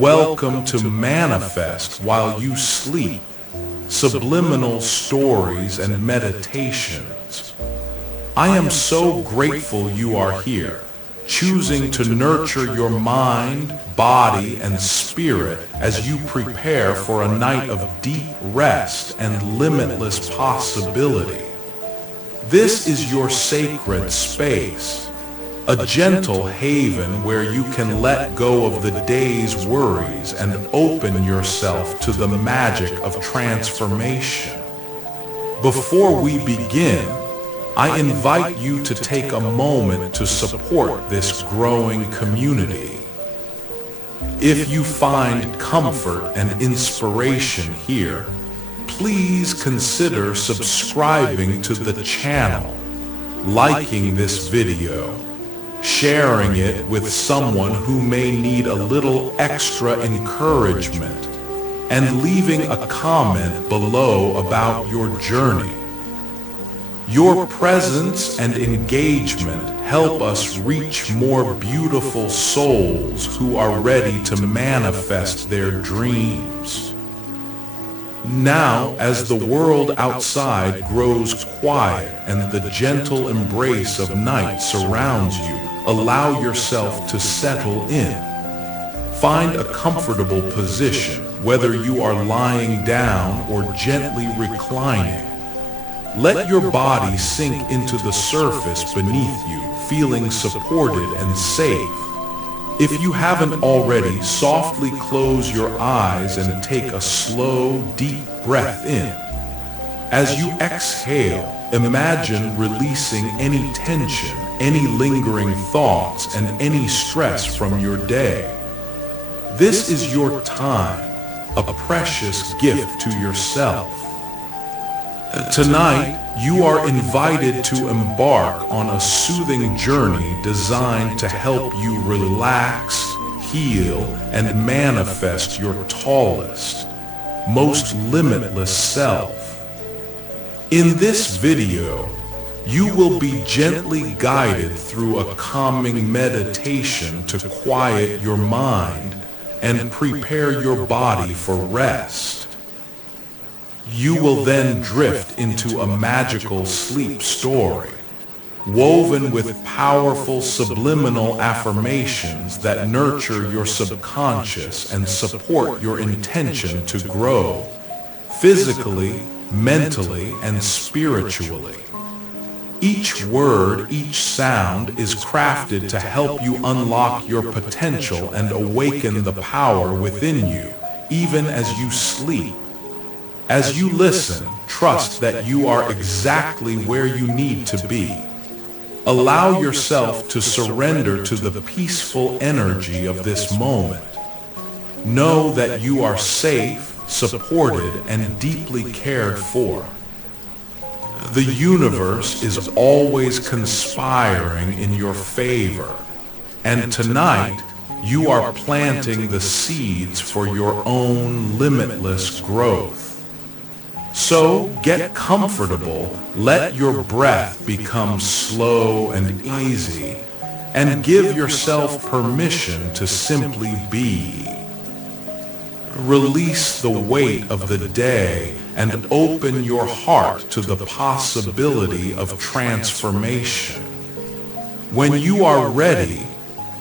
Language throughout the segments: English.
Welcome to Manifest While You Sleep, Subliminal Stories and Meditations. I am so grateful you are here, choosing to nurture your mind, body, and spirit as you prepare for a night of deep rest and limitless possibility. This is your sacred space, a gentle haven where you can let go of the day's worries and open yourself to the magic of transformation. Before we begin, I invite you to take a moment to support this growing community. If you find comfort and inspiration here, please consider subscribing to the channel, liking this video, sharing it with someone who may need a little extra encouragement, and leaving a comment below about your journey. Your presence and engagement help us reach more beautiful souls who are ready to manifest their dreams. Now, as the world outside grows quiet and the gentle embrace of night surrounds you, allow yourself to settle in. Find a comfortable position, whether you are lying down or gently reclining. Let your body sink into the surface beneath you, feeling supported and safe. If you haven't already, softly close your eyes and take a slow, deep breath in. As you exhale, imagine releasing any tension, any lingering thoughts, and any stress from your day. This is your time, a precious gift to yourself. Tonight, you are invited to embark on a soothing journey designed to help you relax, heal, and manifest your tallest, most limitless self. In this video, you will be gently guided through a calming meditation to quiet your mind and prepare your body for rest. You will then drift into a magical sleep story, woven with powerful subliminal affirmations that nurture your subconscious and support your intention to grow, physically, mentally, and spiritually. Each word, each sound is crafted to help you unlock your potential and awaken the power within you, even as you sleep. As you listen, trust that you are exactly where you need to be. Allow yourself to surrender to the peaceful energy of this moment. Know that you are safe, supported, and deeply cared for. The universe is always conspiring in your favor, and tonight you are planting the seeds for your own limitless growth. So get comfortable, let your breath become slow and easy, and give yourself permission to simply be. Release the weight of the day and open your heart to the possibility of transformation. When you are ready,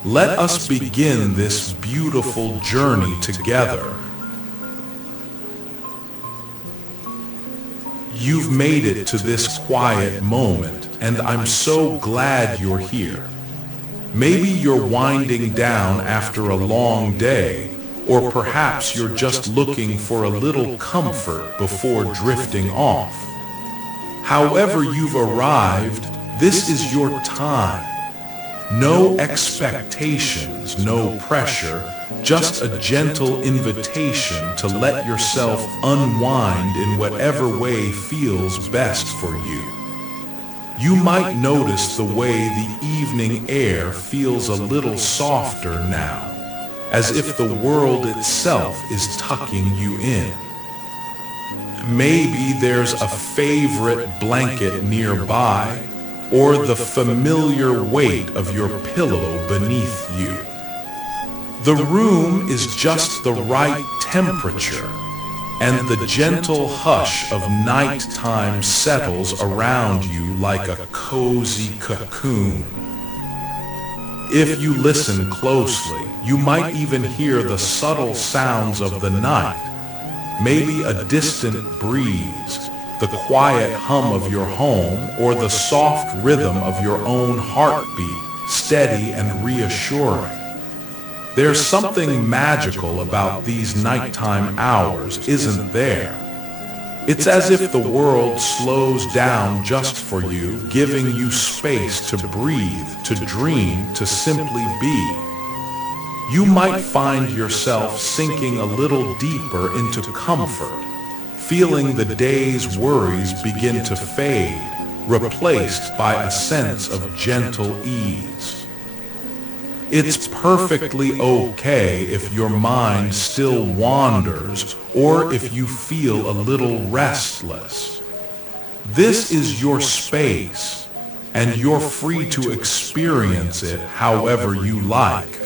let us begin this beautiful journey together. You've made it to this quiet moment, and I'm so glad you're here. Maybe you're winding down after a long day, or perhaps you're just looking for a little comfort before drifting off. However you've arrived, this is your time. No expectations, no pressure, just a gentle invitation to let yourself unwind in whatever way feels best for you. You might notice the way the evening air feels a little softer now, as if the world itself is tucking you in. Maybe there's a favorite blanket nearby, or the familiar weight of your pillow beneath you. The room is just the right temperature, and the gentle hush of nighttime settles around you like a cozy cocoon. If you listen closely, you might even hear the subtle sounds of the night, maybe a distant breeze, the quiet hum of your home, or the soft rhythm of your own heartbeat, steady and reassuring. There's something magical about these nighttime hours, isn't there? It's as if the world slows down just for you, giving you space to breathe, to dream, to simply be. You might find yourself sinking a little deeper into comfort, feeling the day's worries begin to fade, replaced by a sense of gentle ease. It's perfectly okay if your mind still wanders or if you feel a little restless. This is your space, and you're free to experience it however you like.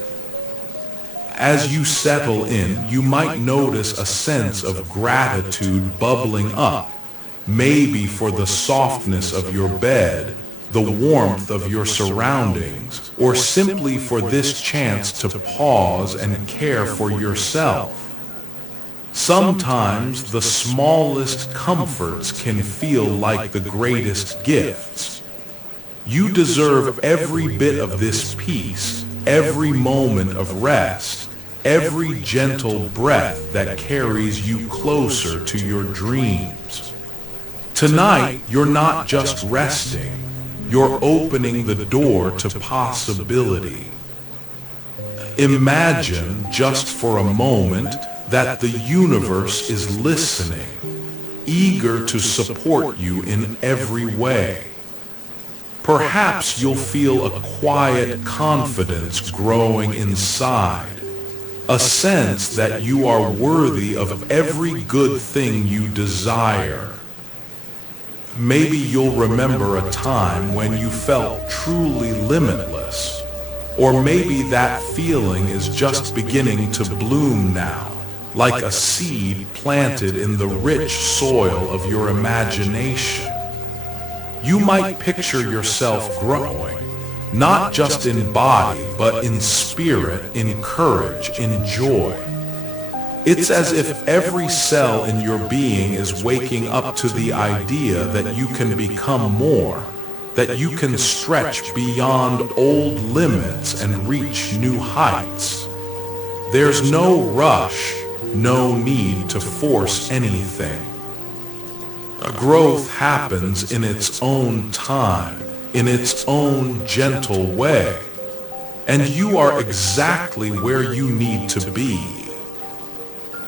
As you settle in, you might notice a sense of gratitude bubbling up, maybe for the softness of your bed, the warmth of your surroundings, or simply for this chance to pause and care for yourself. Sometimes the smallest comforts can feel like the greatest gifts. You deserve every bit of this peace, every moment of rest, every gentle breath that carries you closer to your dreams. Tonight, you're not just resting. You're opening the door to possibility. Imagine, just for a moment, that the universe is listening, eager to support you in every way. Perhaps you'll feel a quiet confidence growing inside, a sense that you are worthy of every good thing you desire. Maybe you'll remember a time when you felt truly limitless, or maybe that feeling is just beginning to bloom now, like a seed planted in the rich soil of your imagination. You might picture yourself growing, not just in body, but in spirit, in courage, in joy. It's as if every cell in your being is waking up to the idea that you can become more, that you can stretch beyond old limits and reach new heights. There's no rush, no need to force anything. Growth happens in its own time, in its own gentle way, and you are exactly where you need to be.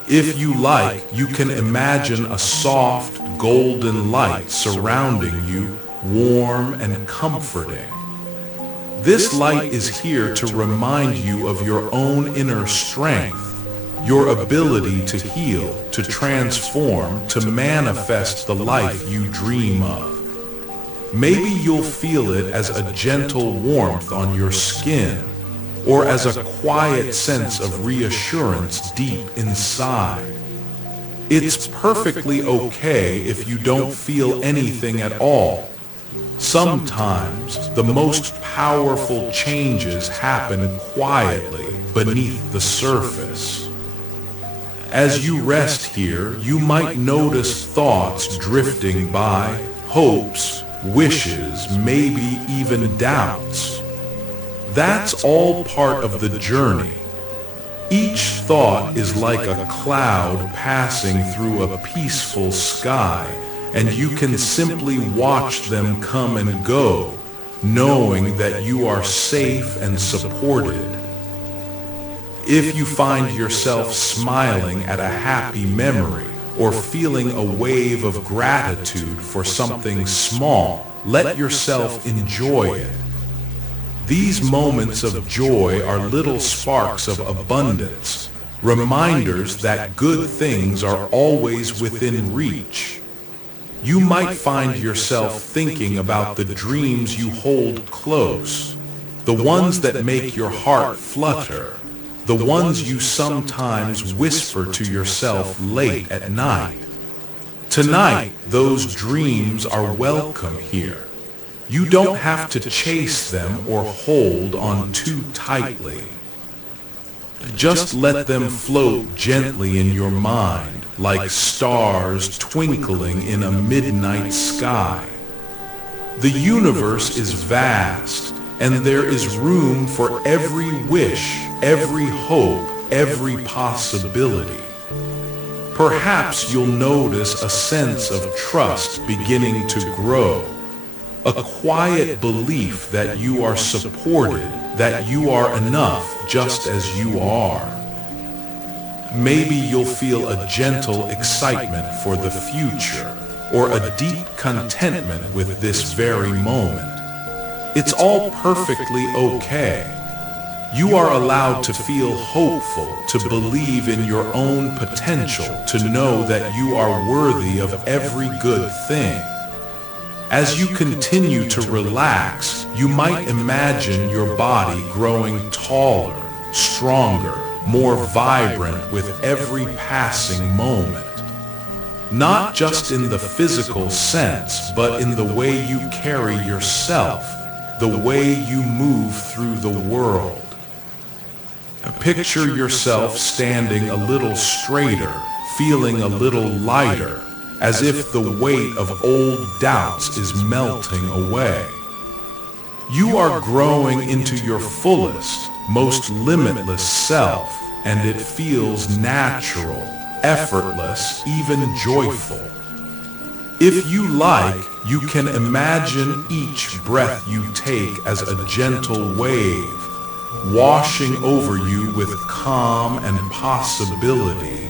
If you like, you can imagine a soft, golden light surrounding you, warm and comforting. This light is here to remind you of your own inner strength, your ability to heal, to transform, to manifest the life you dream of. Maybe you'll feel it as a gentle warmth on your skin, or as a quiet sense of reassurance deep inside. It's perfectly okay if you don't feel anything at all. Sometimes the most powerful changes happen quietly beneath the surface. As you rest here, you might notice thoughts drifting by, hopes, wishes, maybe even doubts. That's all part of the journey. Each thought is like a cloud passing through a peaceful sky, and you can simply watch them come and go, knowing that you are safe and supported. If you find yourself smiling at a happy memory or feeling a wave of gratitude for something small, let yourself enjoy it. These moments of joy are little sparks of abundance, reminders that good things are always within reach. You might find yourself thinking about the dreams you hold close, the ones that make your heart flutter, the ones you sometimes whisper to yourself late at night. Tonight, those dreams are welcome here. You don't have to chase them or hold on too tightly. Just let them float gently in your mind, like stars twinkling in a midnight sky. The universe is vast, and there is room for every wish, every hope, every possibility. Perhaps you'll notice a sense of trust beginning to grow, a quiet belief that you are supported, that you are enough just as you are. Maybe you'll feel a gentle excitement for the future, or a deep contentment with this very moment. It's all perfectly okay. You are allowed to feel hopeful, to believe in your own potential, to know that you are worthy of every good thing. As you continue to relax, you might imagine your body growing taller, stronger, more vibrant with every passing moment. Not just in the physical sense, but in the way you carry yourself, the way you move through the world. Picture yourself standing a little straighter, feeling a little lighter, as if the weight of old doubts is melting away. You are growing into your fullest, most limitless self, and it feels natural, effortless, even joyful. If you like, you can imagine each breath you take as a gentle wave, washing over you with calm and possibility.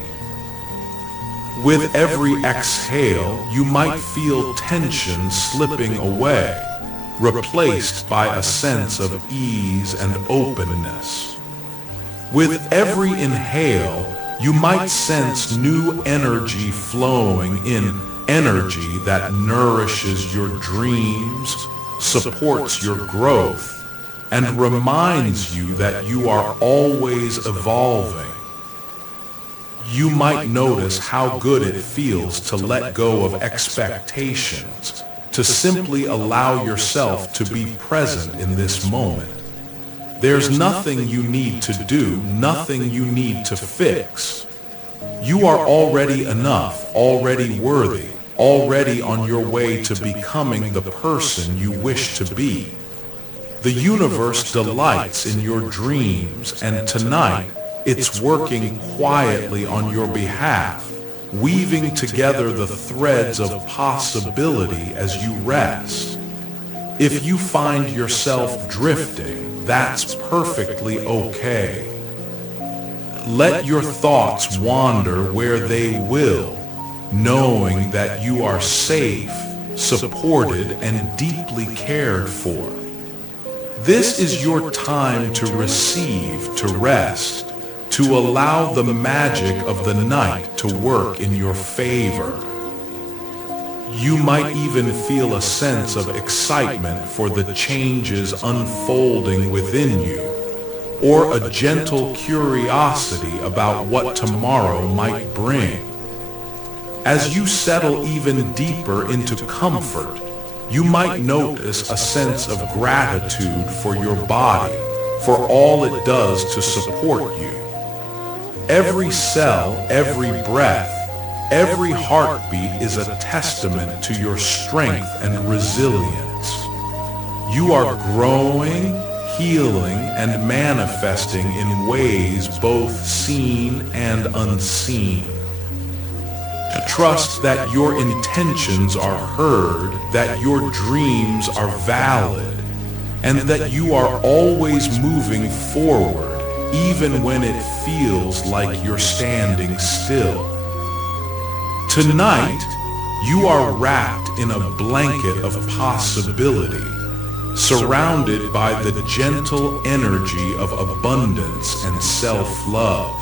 With every exhale, you might feel tension slipping away, replaced by a sense of ease and openness. With every inhale, you might sense new energy flowing in, energy that nourishes your dreams, supports your growth, and reminds you that you are always evolving. You might notice how good it feels to let go of expectations, to simply allow yourself to be present in this moment. There's nothing you need to do, nothing you need to fix. You are already enough, already worthy, already on your way to becoming the person you wish to be. The universe delights in your dreams, and tonight, it's working quietly on your behalf, weaving together the threads of possibility as you rest. If you find yourself drifting, that's perfectly okay. Let your thoughts wander where they will, knowing that you are safe, supported, and deeply cared for. This is your time to receive, to rest, to allow the magic of the night to work in your favor. You might even feel a sense of excitement for the changes unfolding within you, or a gentle curiosity about what tomorrow might bring. As you settle even deeper into comfort, you might notice a sense of gratitude for your body, for all it does to support you. Every cell, every breath, every heartbeat is a testament to your strength and resilience. You are growing, healing, and manifesting in ways both seen and unseen. Trust that your intentions are heard, that your dreams are valid, and that you are always moving forward, even when it feels like you're standing still. Tonight, you are wrapped in a blanket of possibility, surrounded by the gentle energy of abundance and self-love.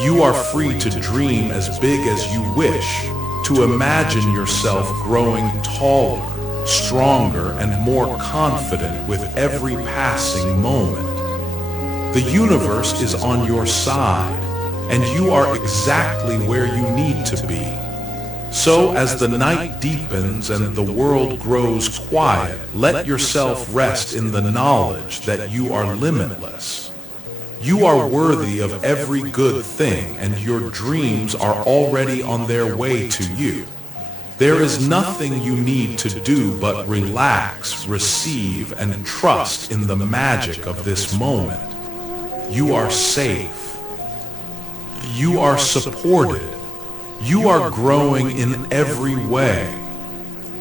You are free to dream as big as you wish, to imagine yourself growing taller, stronger, and more confident with every passing moment. The universe is on your side, and you are exactly where you need to be. So as the night deepens and the world grows quiet, let yourself rest in the knowledge that you are limitless. You are worthy of every good thing, and your dreams are already on their way to you. There is nothing you need to do but relax, receive, and trust in the magic of this moment. You are safe. You are supported. You are growing in every way.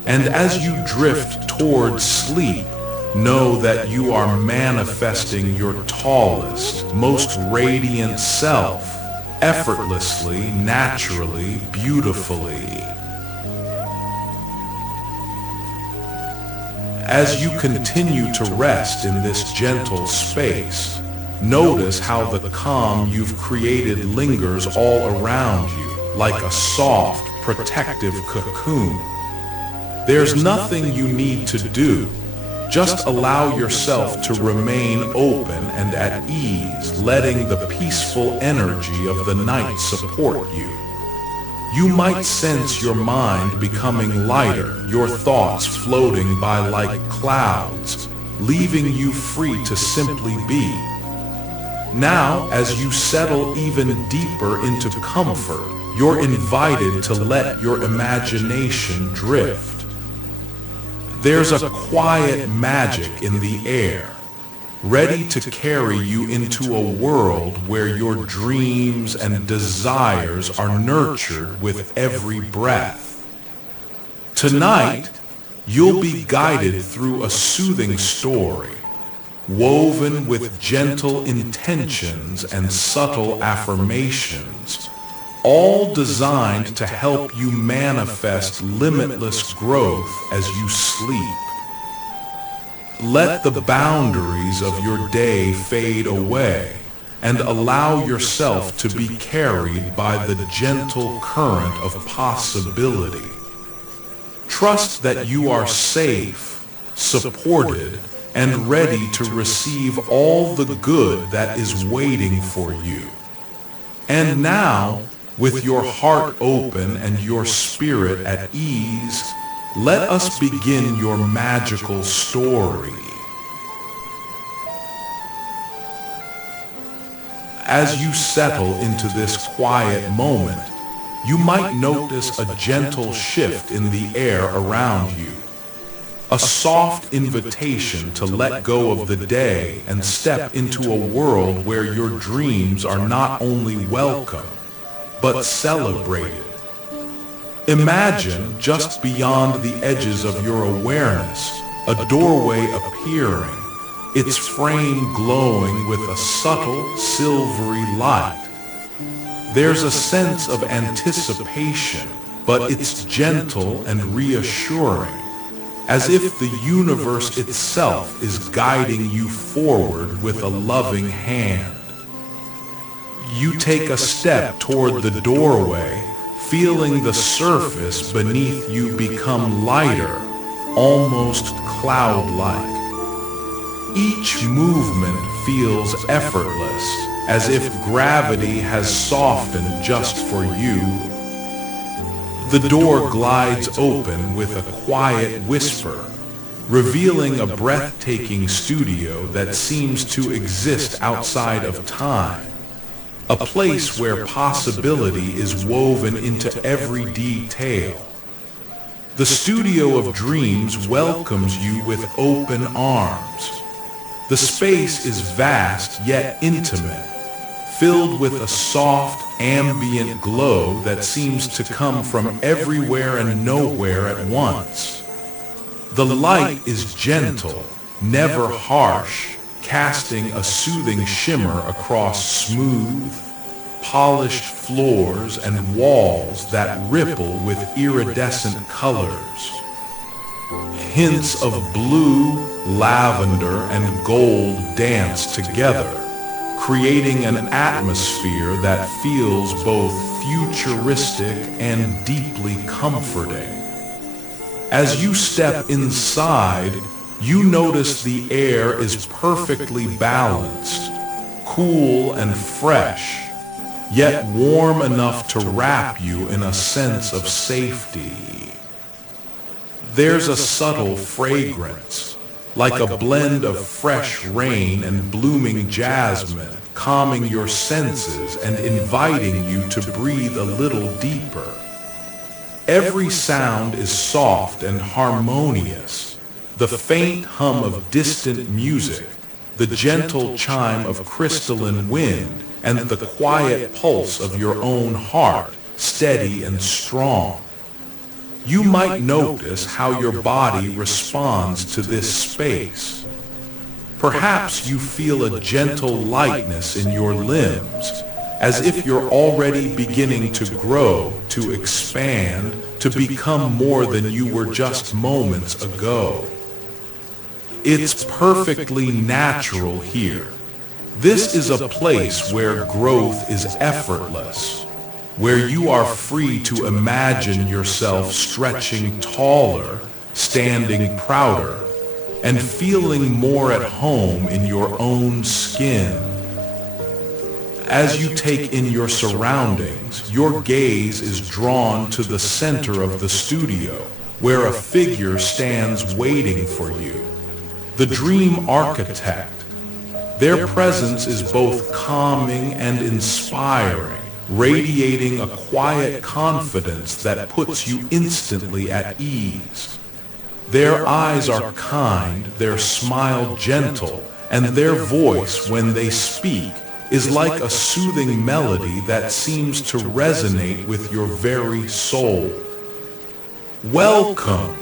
And as you drift towards sleep, know that you are manifesting your tallest, most radiant self, effortlessly, naturally, beautifully. As you continue to rest in this gentle space, notice how the calm you've created lingers all around you, like a soft, protective cocoon. There's nothing you need to do. Just allow yourself to remain open and at ease, letting the peaceful energy of the night support you. You might sense your mind becoming lighter, your thoughts floating by like clouds, leaving you free to simply be. Now, as you settle even deeper into comfort, you're invited to let your imagination drift. There's a quiet magic in the air, ready to carry you into a world where your dreams and desires are nurtured with every breath. Tonight, you'll be guided through a soothing story, woven with gentle intentions and subtle affirmations, all designed to help you manifest limitless growth as you sleep. Let the boundaries of your day fade away and allow yourself to be carried by the gentle current of possibility. Trust that you are safe, supported, and ready to receive all the good that is waiting for you. And now, with your heart open and your spirit at ease, let us begin your magical story. As you settle into this quiet moment, you might notice a gentle shift in the air around you. A soft invitation to let go of the day and step into a world where your dreams are not only welcome, but celebrated. Imagine, just beyond the edges of your awareness, a doorway appearing, its frame glowing with a subtle, silvery light. There's a sense of anticipation, but it's gentle and reassuring, as if the universe itself is guiding you forward with a loving hand. You take a step toward the doorway, feeling the surface beneath you become lighter, almost cloud-like. Each movement feels effortless, as if gravity has softened just for you. The door glides open with a quiet whisper, revealing a breathtaking studio that seems to exist outside of time. A place where possibility is woven into every detail. The studio of dreams welcomes you with open arms. The space is vast yet intimate, filled with a soft, ambient glow that seems to come from everywhere and nowhere at once. The light is gentle, never harsh, casting a soothing shimmer across smooth, polished floors and walls that ripple with iridescent colors. Hints of blue, lavender, and gold dance together, creating an atmosphere that feels both futuristic and deeply comforting. As you step inside, you notice the air is perfectly balanced, cool and fresh, yet warm enough to wrap you in a sense of safety. There's a subtle fragrance, like a blend of fresh rain and blooming jasmine, calming your senses and inviting you to breathe a little deeper. Every sound is soft and harmonious, the faint hum of distant music, the gentle chime of crystalline wind, and the quiet pulse of your own heart, steady and strong. You might notice how your body responds to this space. Perhaps you feel a gentle lightness in your limbs, as if you're already beginning to grow, to expand, to become more than you were just moments ago. It's perfectly natural here. This is a place where growth is effortless, where you are free to imagine yourself stretching taller, standing prouder, and feeling more at home in your own skin. As you take in your surroundings, your gaze is drawn to the center of the studio, where a figure stands waiting for you. The dream architect. Their presence is both calming and inspiring, radiating a quiet confidence that puts you instantly at ease. Their eyes are kind, their smile gentle, and their voice, when they speak, is like a soothing melody that seems to resonate with your very soul. Welcome,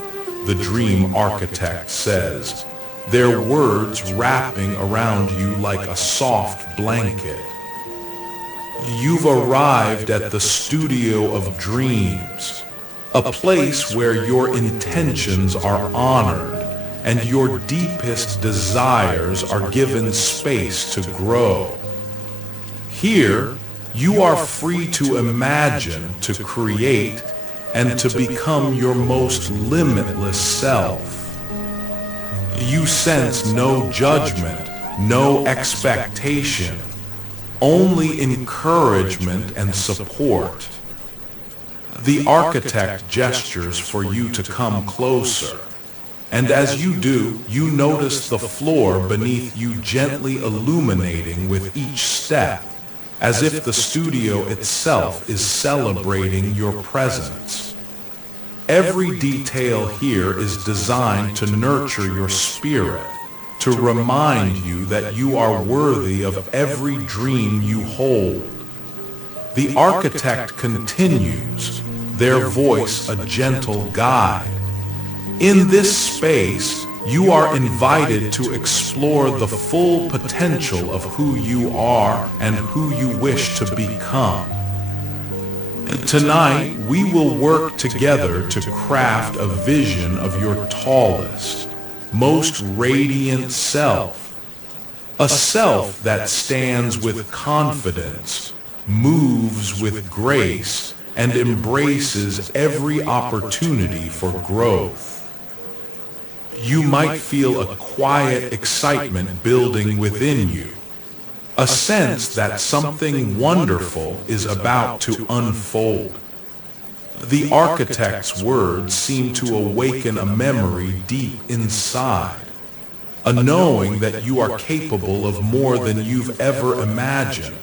the dream architect says, their words wrapping around you like a soft blanket. You've arrived at the studio of dreams, a place where your intentions are honored and your deepest desires are given space to grow. Here, you are free to imagine, to create, and to become your most limitless self. You sense no judgment, no expectation, only encouragement and support. The architect gestures for you to come closer, and as you do, you notice the floor beneath you gently illuminating with each step, as if the studio itself is celebrating your presence. Every detail here is designed to nurture your spirit, to remind you that you are worthy of every dream you hold. The architect continues, their voice a gentle guide. In this space, you are invited to explore the full potential of who you are and who you wish to become. Tonight, we will work together to craft a vision of your tallest, most radiant self. A self that stands with confidence, moves with grace, and embraces every opportunity for growth. You might feel a quiet excitement building within you, a sense that something wonderful is about to unfold. The architect's words seem to awaken a memory deep inside, a knowing that you are capable of more than you've ever imagined.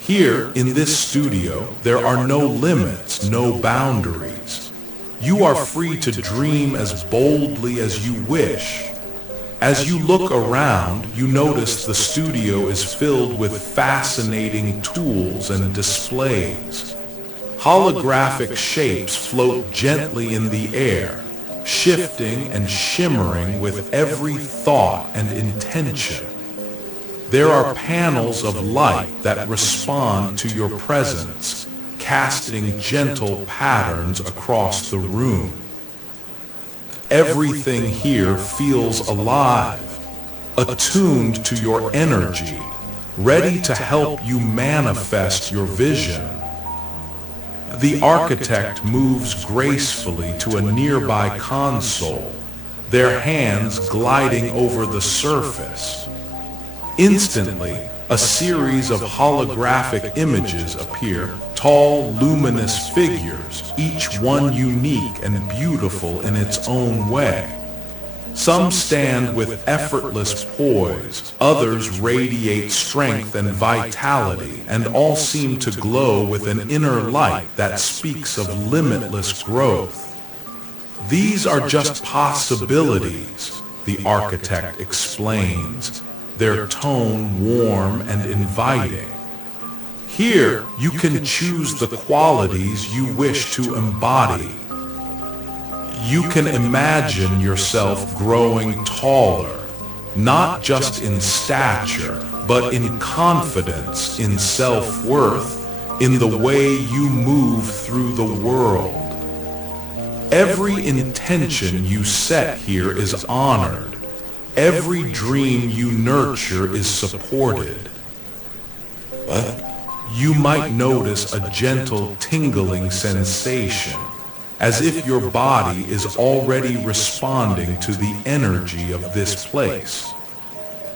Here, in this studio, there are no limits, no boundaries. You are free to dream as boldly as you wish. As you look around, you notice the studio is filled with fascinating tools and displays. Holographic shapes float gently in the air, shifting and shimmering with every thought and intention. There are panels of light that respond to your presence, casting gentle patterns across the room. Everything here feels alive, attuned to your energy, ready to help you manifest your vision. The architect moves gracefully to a nearby console, their hands gliding over the surface. Instantly, A series of holographic images appear, tall, luminous figures, each one unique and beautiful in its own way. Some stand with effortless poise, others radiate strength and vitality, and all seem to glow with an inner light that speaks of limitless growth. These are just possibilities, the architect explains, their tone warm and inviting. Here, you can choose the qualities you wish to embody. You can imagine yourself growing taller, not just in stature, but in confidence, in self-worth, in the way you move through the world. Every intention you set here is honored. Every dream you nurture is supported. You might notice a gentle tingling sensation, as if your body is already responding to the energy of this place.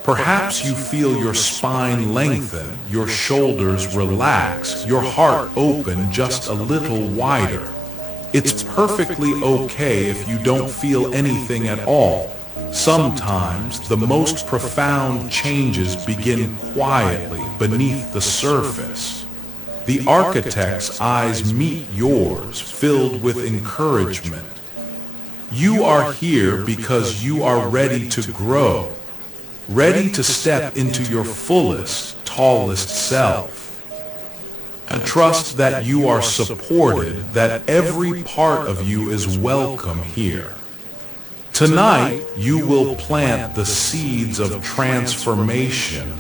Perhaps you feel your spine lengthen, your shoulders relax, your heart open just a little wider. It's perfectly okay if you don't feel anything at all. Sometimes the most profound changes begin quietly beneath the surface. The architect's eyes meet yours, filled with encouragement. You are here because you are ready to grow, ready to step into your fullest, tallest self. And trust that you are supported, that every part of you is welcome here. Tonight, you will plant the seeds of transformation,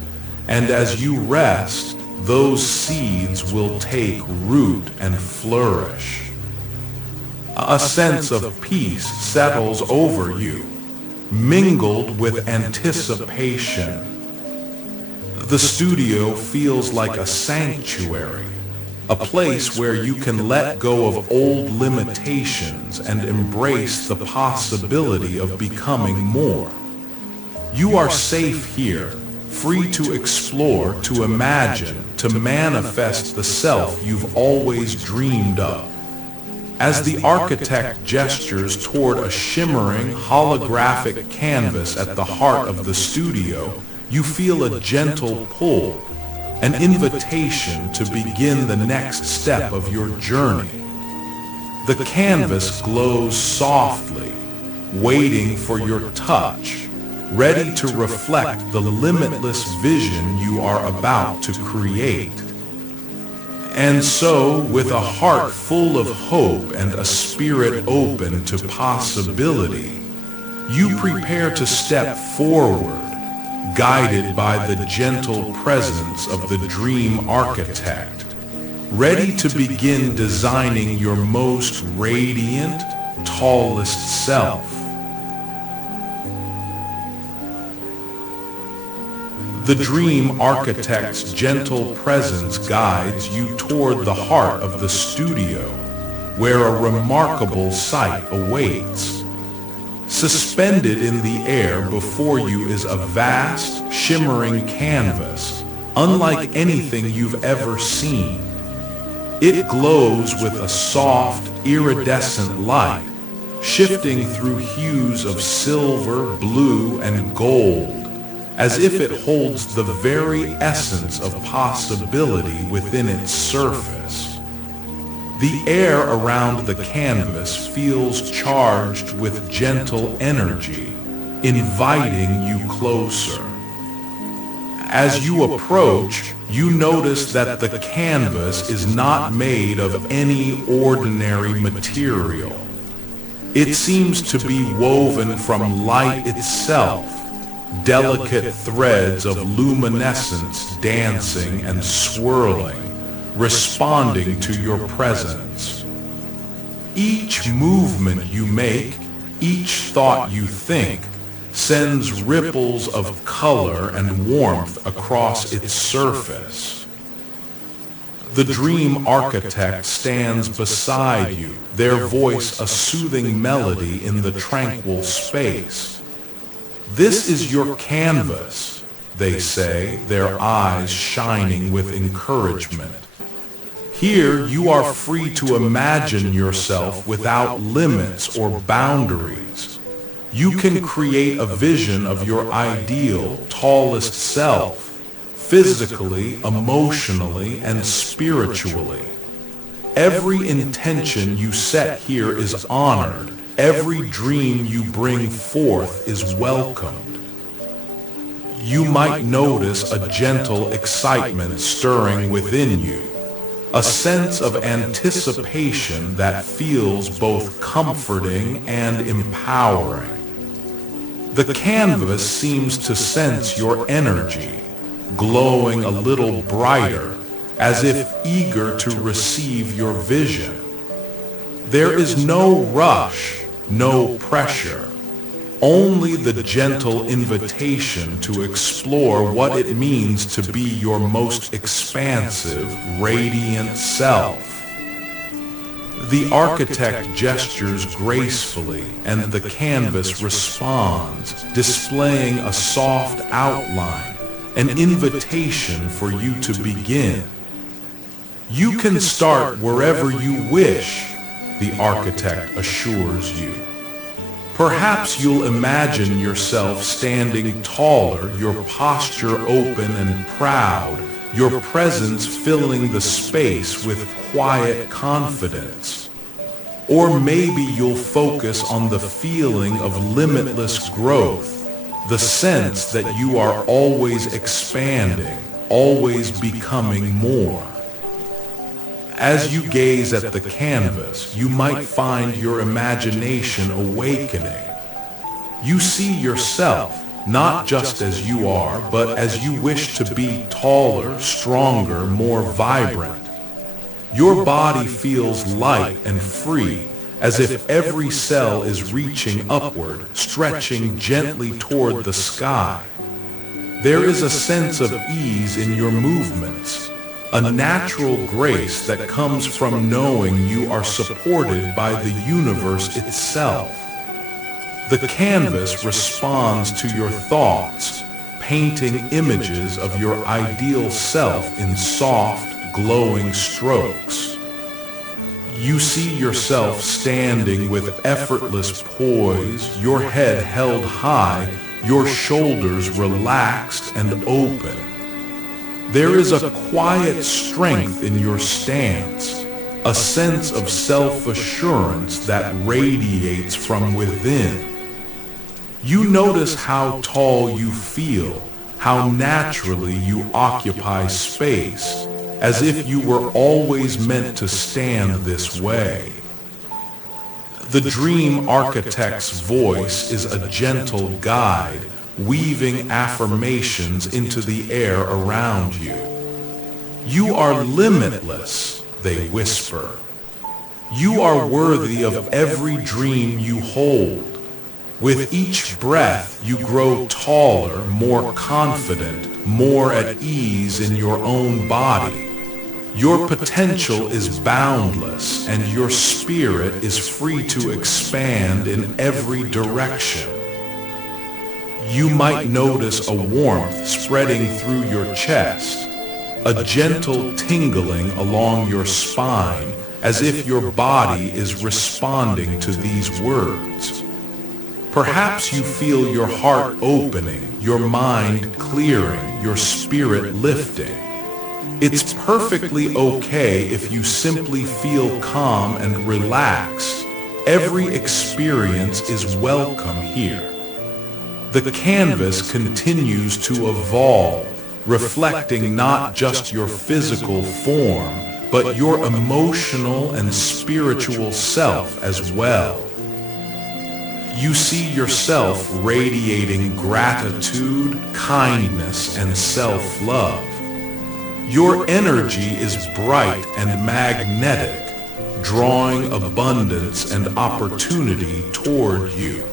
and as you rest, those seeds will take root and flourish. A sense of peace settles over you, mingled with anticipation. The studio feels like a sanctuary, a place where you can let go of old limitations and embrace the possibility of becoming more. You are safe here, free to explore, to imagine, to manifest the self you've always dreamed of. As the architect gestures toward a shimmering, holographic canvas at the heart of the studio, you feel a gentle pull, an invitation to begin the next step of your journey. The canvas glows softly, waiting for your touch, ready to reflect the limitless vision you are about to create. And so, with a heart full of hope and a spirit open to possibility, you prepare to step forward, guided by the gentle presence of the dream architect, ready to begin designing your most radiant, tallest self. The dream architect's gentle presence guides you toward the heart of the studio, where a remarkable sight awaits. Suspended in the air before you is a vast, shimmering canvas, unlike anything you've ever seen. It glows with a soft, iridescent light, shifting through hues of silver, blue, and gold, as if it holds the very essence of possibility within its surface. The air around the canvas feels charged with gentle energy, inviting you closer. As you approach, you notice that the canvas is not made of any ordinary material. It seems to be woven from light itself, delicate threads of luminescence dancing and swirling, responding to your presence. Each movement you make, each thought you think, sends ripples of color and warmth across its surface. The dream architect stands beside you, their voice a soothing melody in the tranquil space. This is your canvas, they say, their eyes shining with encouragement. Here you are free to imagine yourself without limits or boundaries. You can create a vision of your ideal, tallest self, physically, emotionally, and spiritually. Every intention you set here is honored. Every dream you bring forth is welcomed. You might notice a gentle excitement stirring within you, a sense of anticipation that feels both comforting and empowering. The canvas seems to sense your energy, glowing a little brighter, as if eager to receive your vision. There is no rush, no pressure, only the gentle invitation to explore what it means to be your most expansive, radiant self. The architect gestures gracefully, and the canvas responds, displaying a soft outline, an invitation for you to begin. You can start wherever you wish, the architect assures you. Perhaps you'll imagine yourself standing taller, your posture open and proud, your presence filling the space with quiet confidence. Or maybe you'll focus on the feeling of limitless growth, the sense that you are always expanding, always becoming more. As you gaze at the canvas, you might find your imagination awakening. You see yourself, not just as you are, but as you wish to be taller, stronger, more vibrant. Your body feels light and free, as if every cell is reaching upward, stretching gently toward the sky. There is a sense of ease in your movements, a natural grace that comes from knowing you are supported by the universe itself. The canvas responds to your thoughts, painting images of your ideal self in soft, glowing strokes. You see yourself standing with effortless poise, your head held high, your shoulders relaxed and open. There is a quiet strength in your stance, a sense of self-assurance that radiates from within. You notice how tall you feel, how naturally you occupy space, as if you were always meant to stand this way. The dream architect's voice is a gentle guide, weaving affirmations into the air around you. You are limitless, they whisper. You are worthy of every dream you hold. With each breath, you grow taller, more confident, more at ease in your own body. Your potential is boundless, and your spirit is free to expand in every direction. You might notice a warmth spreading through your chest, a gentle tingling along your spine, as if your body is responding to these words. Perhaps you feel your heart opening, your mind clearing, your spirit lifting. It's perfectly okay if you simply feel calm and relaxed. Every experience is welcome here. The canvas continues to evolve, reflecting not just your physical form, but your emotional and spiritual self as well. You see yourself radiating gratitude, kindness, and self-love. Your energy is bright and magnetic, drawing abundance and opportunity toward you.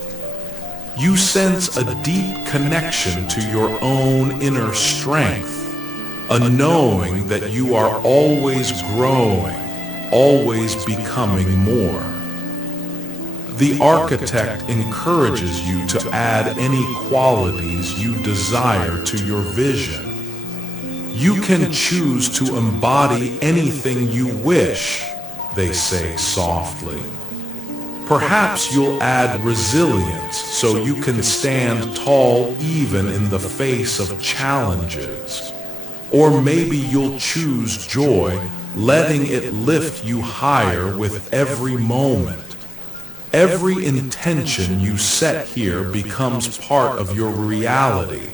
You sense a deep connection to your own inner strength, a knowing that you are always growing, always becoming more. The architect encourages you to add any qualities you desire to your vision. You can choose to embody anything you wish, they say softly. Perhaps you'll add resilience so you can stand tall even in the face of challenges. Or maybe you'll choose joy, letting it lift you higher with every moment. Every intention you set here becomes part of your reality,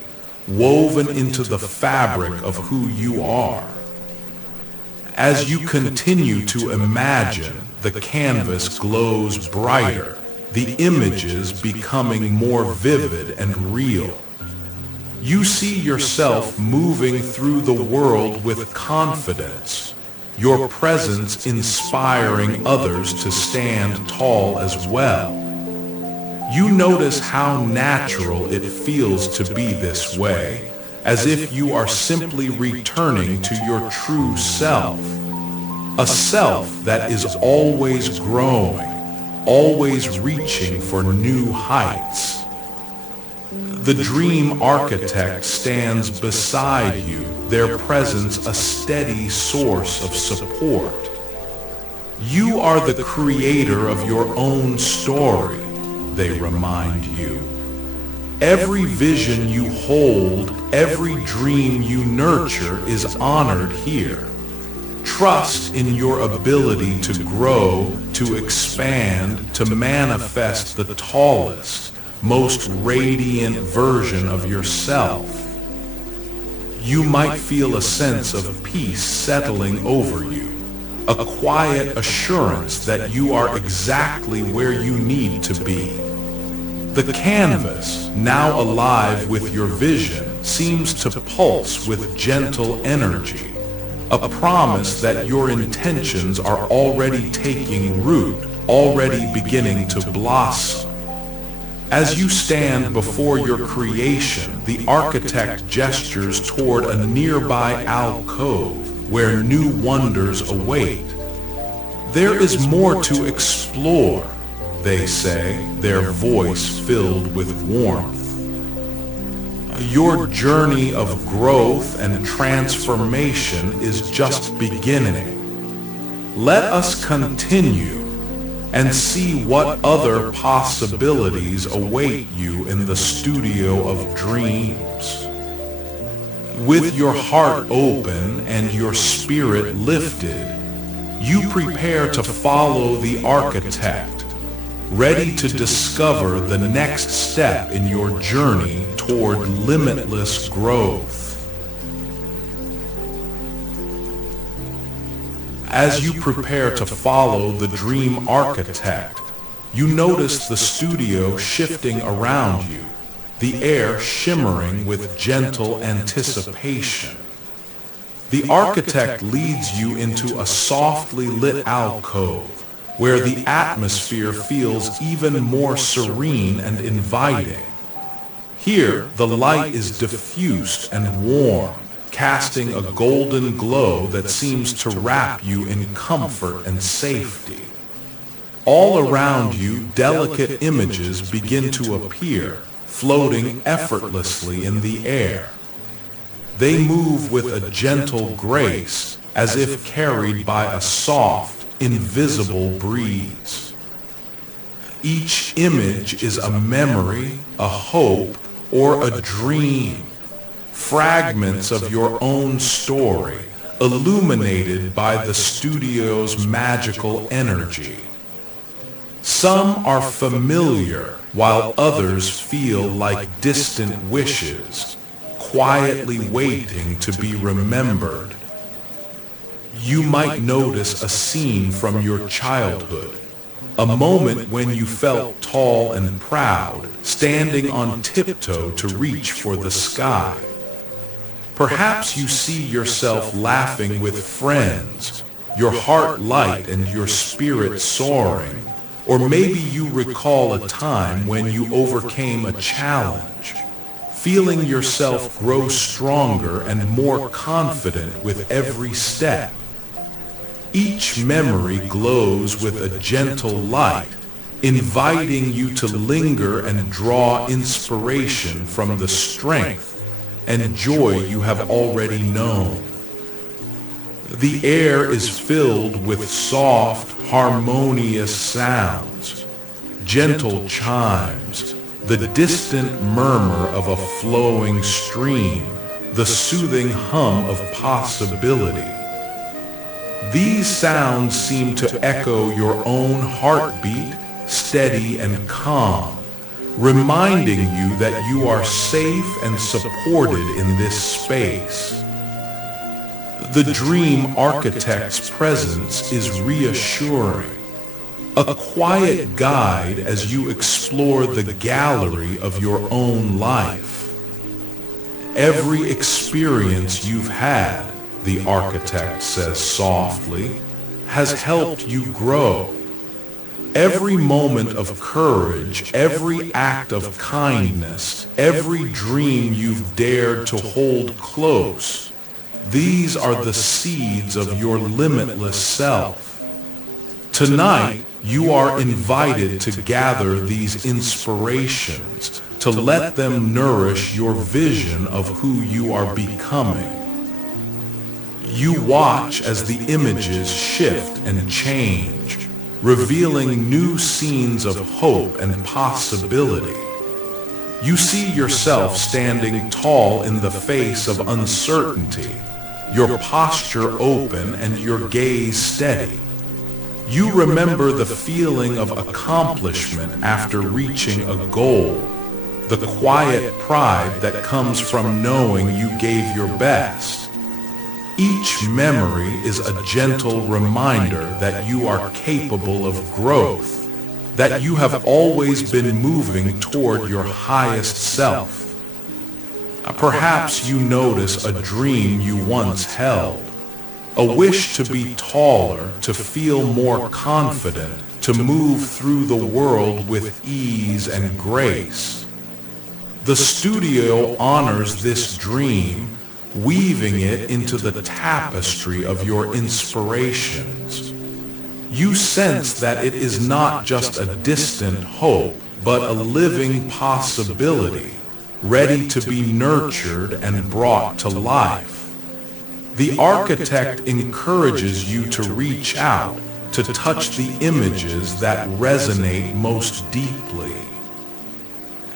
woven into the fabric of who you are. As you continue to imagine, the canvas glows brighter, the images becoming more vivid and real. You see yourself moving through the world with confidence, your presence inspiring others to stand tall as well. You notice how natural it feels to be this way, as if you are simply returning to your true self, a self that is always growing, always reaching for new heights. The dream architect stands beside you, their presence a steady source of support. You are the creator of your own story, they remind you. Every vision you hold, every dream you nurture is honored here. Trust in your ability to grow, to expand, to manifest the tallest, most radiant version of yourself. You might feel a sense of peace settling over you, a quiet assurance that you are exactly where you need to be. The canvas, now alive with your vision, seems to pulse with gentle energy, a promise that your intentions are already taking root, already beginning to blossom. As you stand before your creation, the architect gestures toward a nearby alcove where new wonders await. There is more to explore, they say, their voice filled with warmth. Your journey of growth and transformation is just beginning. Let us continue and see what other possibilities await you in the studio of dreams. With your heart open and your spirit lifted, you prepare to follow the architect, ready to discover the next step in your journey toward limitless growth. As you prepare to follow the dream architect, you notice the studio shifting around you, the air shimmering with gentle anticipation. The architect leads you into a softly lit alcove where the atmosphere feels even more serene and inviting. Here, the light is diffused and warm, casting a golden glow that seems to wrap you in comfort and safety. All around you, delicate images begin to appear, floating effortlessly in the air. They move with a gentle grace, as if carried by a soft, invisible breeze. Each image is a memory, a hope, or a dream. Fragments of your own story, illuminated by the studio's magical energy. Some are familiar, while others feel like distant wishes, quietly waiting to be remembered. You might notice a scene from your childhood, a moment when you felt tall and proud, standing on tiptoe to reach for the sky. Perhaps you see yourself laughing with friends, your heart light and your spirit soaring. Or maybe you recall a time when you overcame a challenge, feeling yourself grow stronger and more confident with every step. Each memory glows with a gentle light, inviting you to linger and draw inspiration from the strength and joy you have already known. The air is filled with soft, harmonious sounds, gentle chimes, the distant murmur of a flowing stream, the soothing hum of possibility. These sounds seem to echo your own heartbeat, steady and calm, reminding you that you are safe and supported in this space. The dream architect's presence is reassuring, a quiet guide as you explore the gallery of your own life. Every experience you've had, the architect says softly, has helped you grow. Every moment of courage, every act of kindness, every dream you've dared to hold close, these are the seeds of your limitless self. Tonight, you are invited to gather these inspirations, to let them nourish your vision of who you are becoming. You watch as the images shift and change, revealing new scenes of hope and possibility. You see yourself standing tall in the face of uncertainty, your posture open and your gaze steady. You remember the feeling of accomplishment after reaching a goal, the quiet pride that comes from knowing you gave your best. Each memory is a gentle reminder that you are capable of growth, that you have always been moving toward your highest self. Perhaps you notice a dream you once held, a wish to be taller, to feel more confident, to move through the world with ease and grace. The studio honors this dream, weaving it into the tapestry of your inspirations. You sense that it is not just a distant hope, but a living possibility, ready to be nurtured and brought to life. The architect encourages you to reach out, to touch the images that resonate most deeply.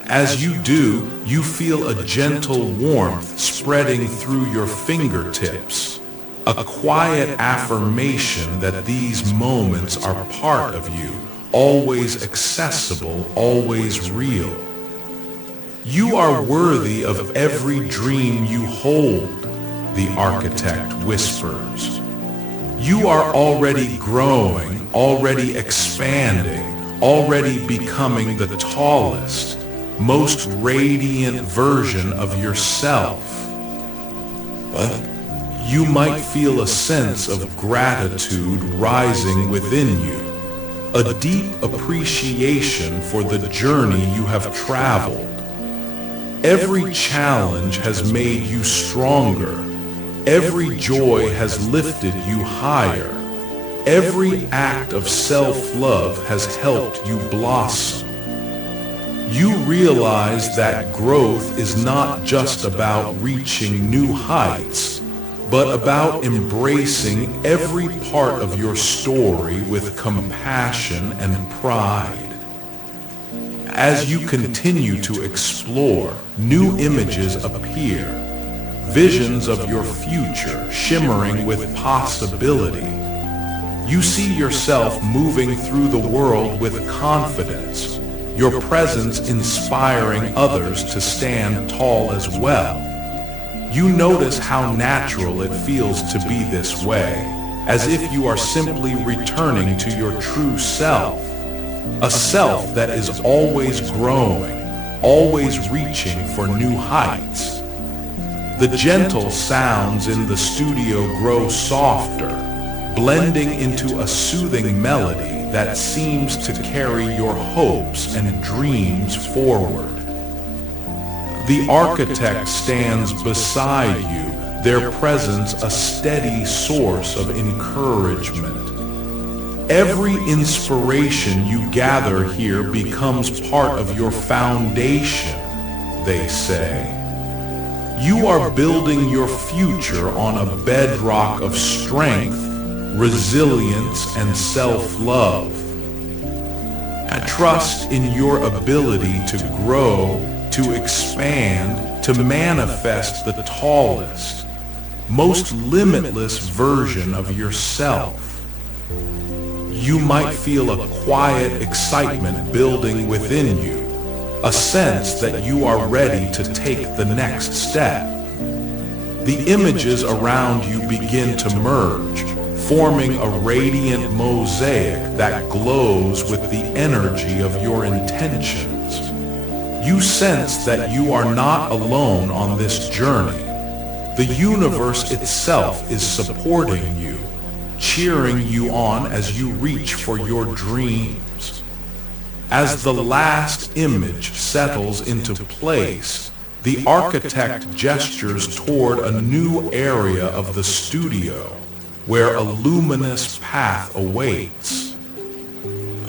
As you do, you feel a gentle warmth spreading through your fingertips, a quiet affirmation that these moments are part of you, always accessible, always real. You are worthy of every dream you hold, the architect whispers. You are already growing, already expanding, already becoming the tallest, most radiant version of yourself. But you might feel a sense of gratitude rising within you, a deep appreciation for the journey you have traveled. Every challenge has made you stronger. Every joy has lifted you higher. Every act of self-love has helped you blossom. You realize that growth is not just about reaching new heights, but about embracing every part of your story with compassion and pride. As you continue to explore, new images appear, visions of your future shimmering with possibility. You see yourself moving through the world with confidence, your presence inspiring others to stand tall as well. You notice how natural it feels to be this way, as if you are simply returning to your true self, a self that is always growing, always reaching for new heights. The gentle sounds in the studio grow softer, blending into a soothing melody that seems to carry your hopes and dreams forward. The architect stands beside you, their presence a steady source of encouragement. Every inspiration you gather here becomes part of your foundation, they say. You are building your future on a bedrock of strength, resilience, and self-love. Trust in your ability to grow, to expand, to manifest the tallest, most limitless version of yourself. You might feel a quiet excitement building within you, a sense that you are ready to take the next step. The images around you begin to merge, forming a radiant mosaic that glows with the energy of your intentions. You sense that you are not alone on this journey. The universe itself is supporting you, cheering you on as you reach for your dreams. As the last image settles into place, the architect gestures toward a new area of the studio where a luminous path awaits.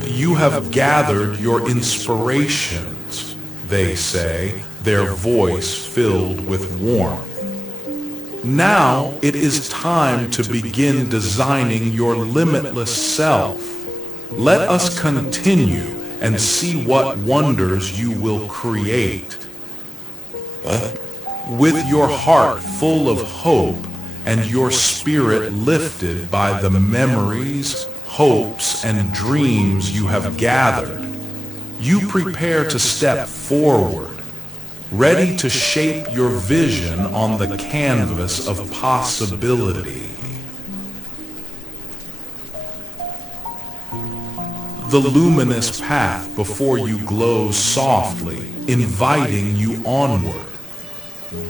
You have gathered your inspirations, they say, their voice filled with warmth. Now it is time to begin designing your limitless self. Let us continue and see what wonders you will create. With your heart full of hope and your spirit lifted by the memories, hopes, and dreams you have gathered, you prepare to step forward, ready to shape your vision on the canvas of possibility. The luminous path before you glows softly, inviting you onward.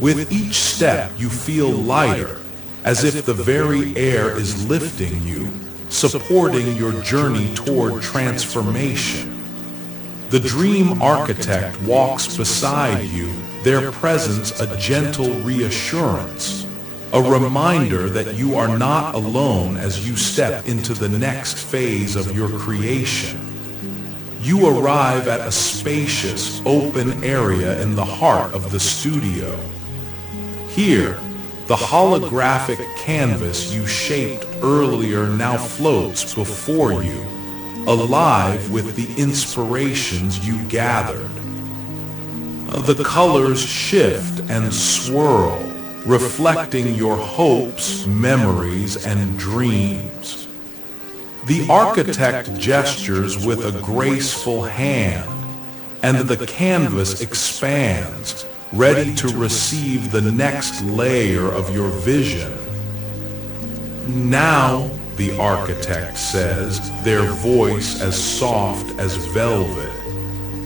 With each step you feel lighter, as if the very air is lifting you, supporting your journey toward transformation. The dream architect walks beside you, their presence a gentle reassurance, a reminder that you are not alone as you step into the next phase of your creation. You arrive at a spacious, open area in the heart of the studio. Here, the holographic canvas you shaped earlier now floats before you, alive with the inspirations you gathered. The colors shift and swirl, reflecting your hopes, memories, and dreams. The architect gestures with a graceful hand, and the canvas expands, ready to receive the next layer of your vision. Now, the architect says, their voice as soft as velvet,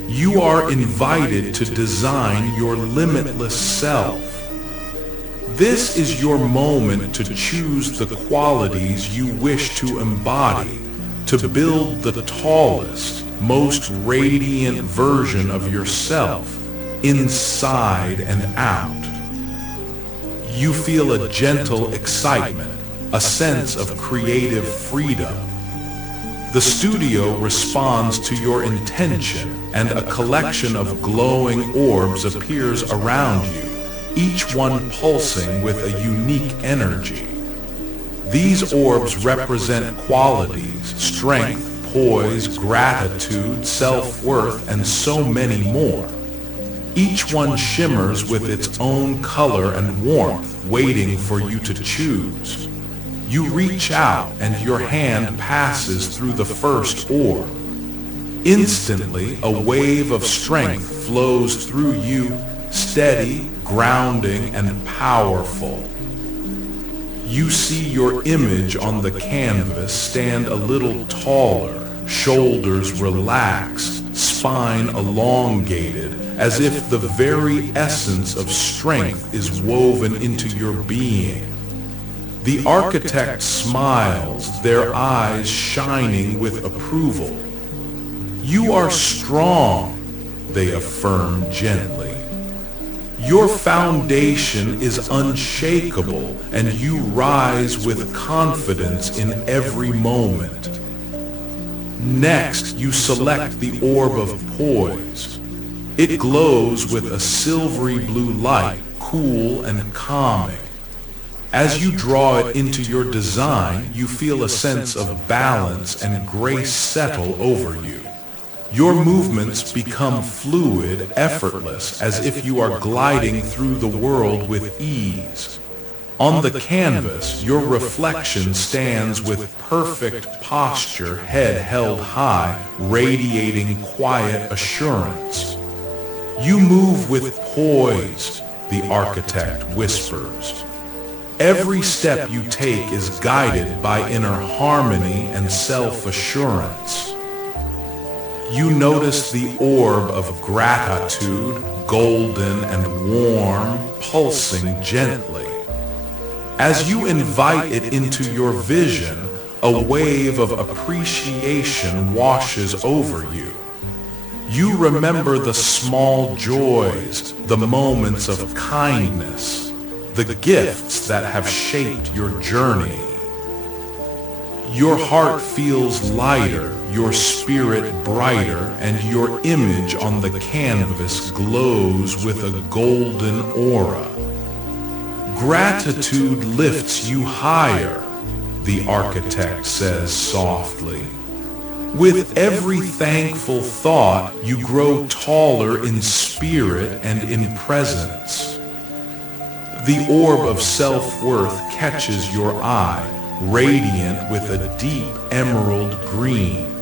you are invited to design your limitless self. This is your moment to choose the qualities you wish to embody, to build the tallest, most radiant version of yourself, inside and out. You feel a gentle excitement, a sense of creative freedom. The studio responds to your intention, and a collection of glowing orbs appears around you, each one pulsing with a unique energy. These orbs represent qualities, strength, poise, gratitude, self-worth, and so many more. Each one shimmers with its own color and warmth, waiting for you to choose. You reach out and your hand passes through the first orb. Instantly, a wave of strength flows through you, steady, grounding, and powerful. You see your image on the canvas stand a little taller, shoulders relaxed, spine elongated, as if the very essence of strength is woven into your being. The architect smiles, their eyes shining with approval. You are strong, they affirm gently. Your foundation is unshakable, and you rise with confidence in every moment. Next, you select the orb of poise. It glows with a silvery blue light, cool and calming. As you draw it into your design, you feel a sense of balance and grace settle over you. Your movements become fluid, effortless, as if you are gliding through the world with ease. On the canvas, your reflection stands with perfect posture, head held high, radiating quiet assurance. You move with poise, the architect whispers. Every step you take is guided by inner harmony and self-assurance. You notice the orb of gratitude, golden and warm, pulsing gently. As you invite it into your vision, a wave of appreciation washes over you. You remember the small joys, the moments of kindness, the gifts that have shaped your journey. Your heart feels lighter, your spirit brighter, and your image on the canvas glows with a golden aura. Gratitude lifts you higher, the architect says softly. With every thankful thought, you grow taller in spirit and in presence. The orb of self-worth catches your eye, radiant with a deep emerald green.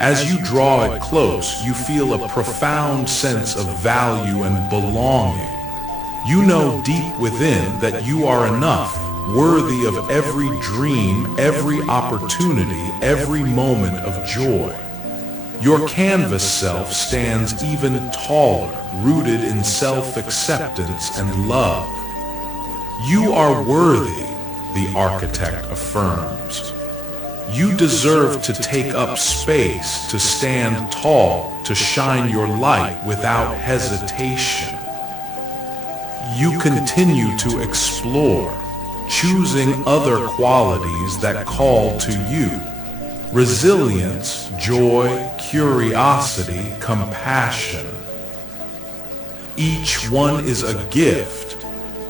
As you draw it close, you feel a profound sense of value and belonging. You know deep within that you are enough, worthy of every dream, every opportunity, every moment of joy. Your canvas self stands even taller, rooted in self-acceptance and love. You are worthy, the architect affirms. You deserve to take up space, to stand tall, to shine your light without hesitation. You continue to explore, choosing other qualities that call to you. Resilience, joy, curiosity, compassion. Each one is a gift,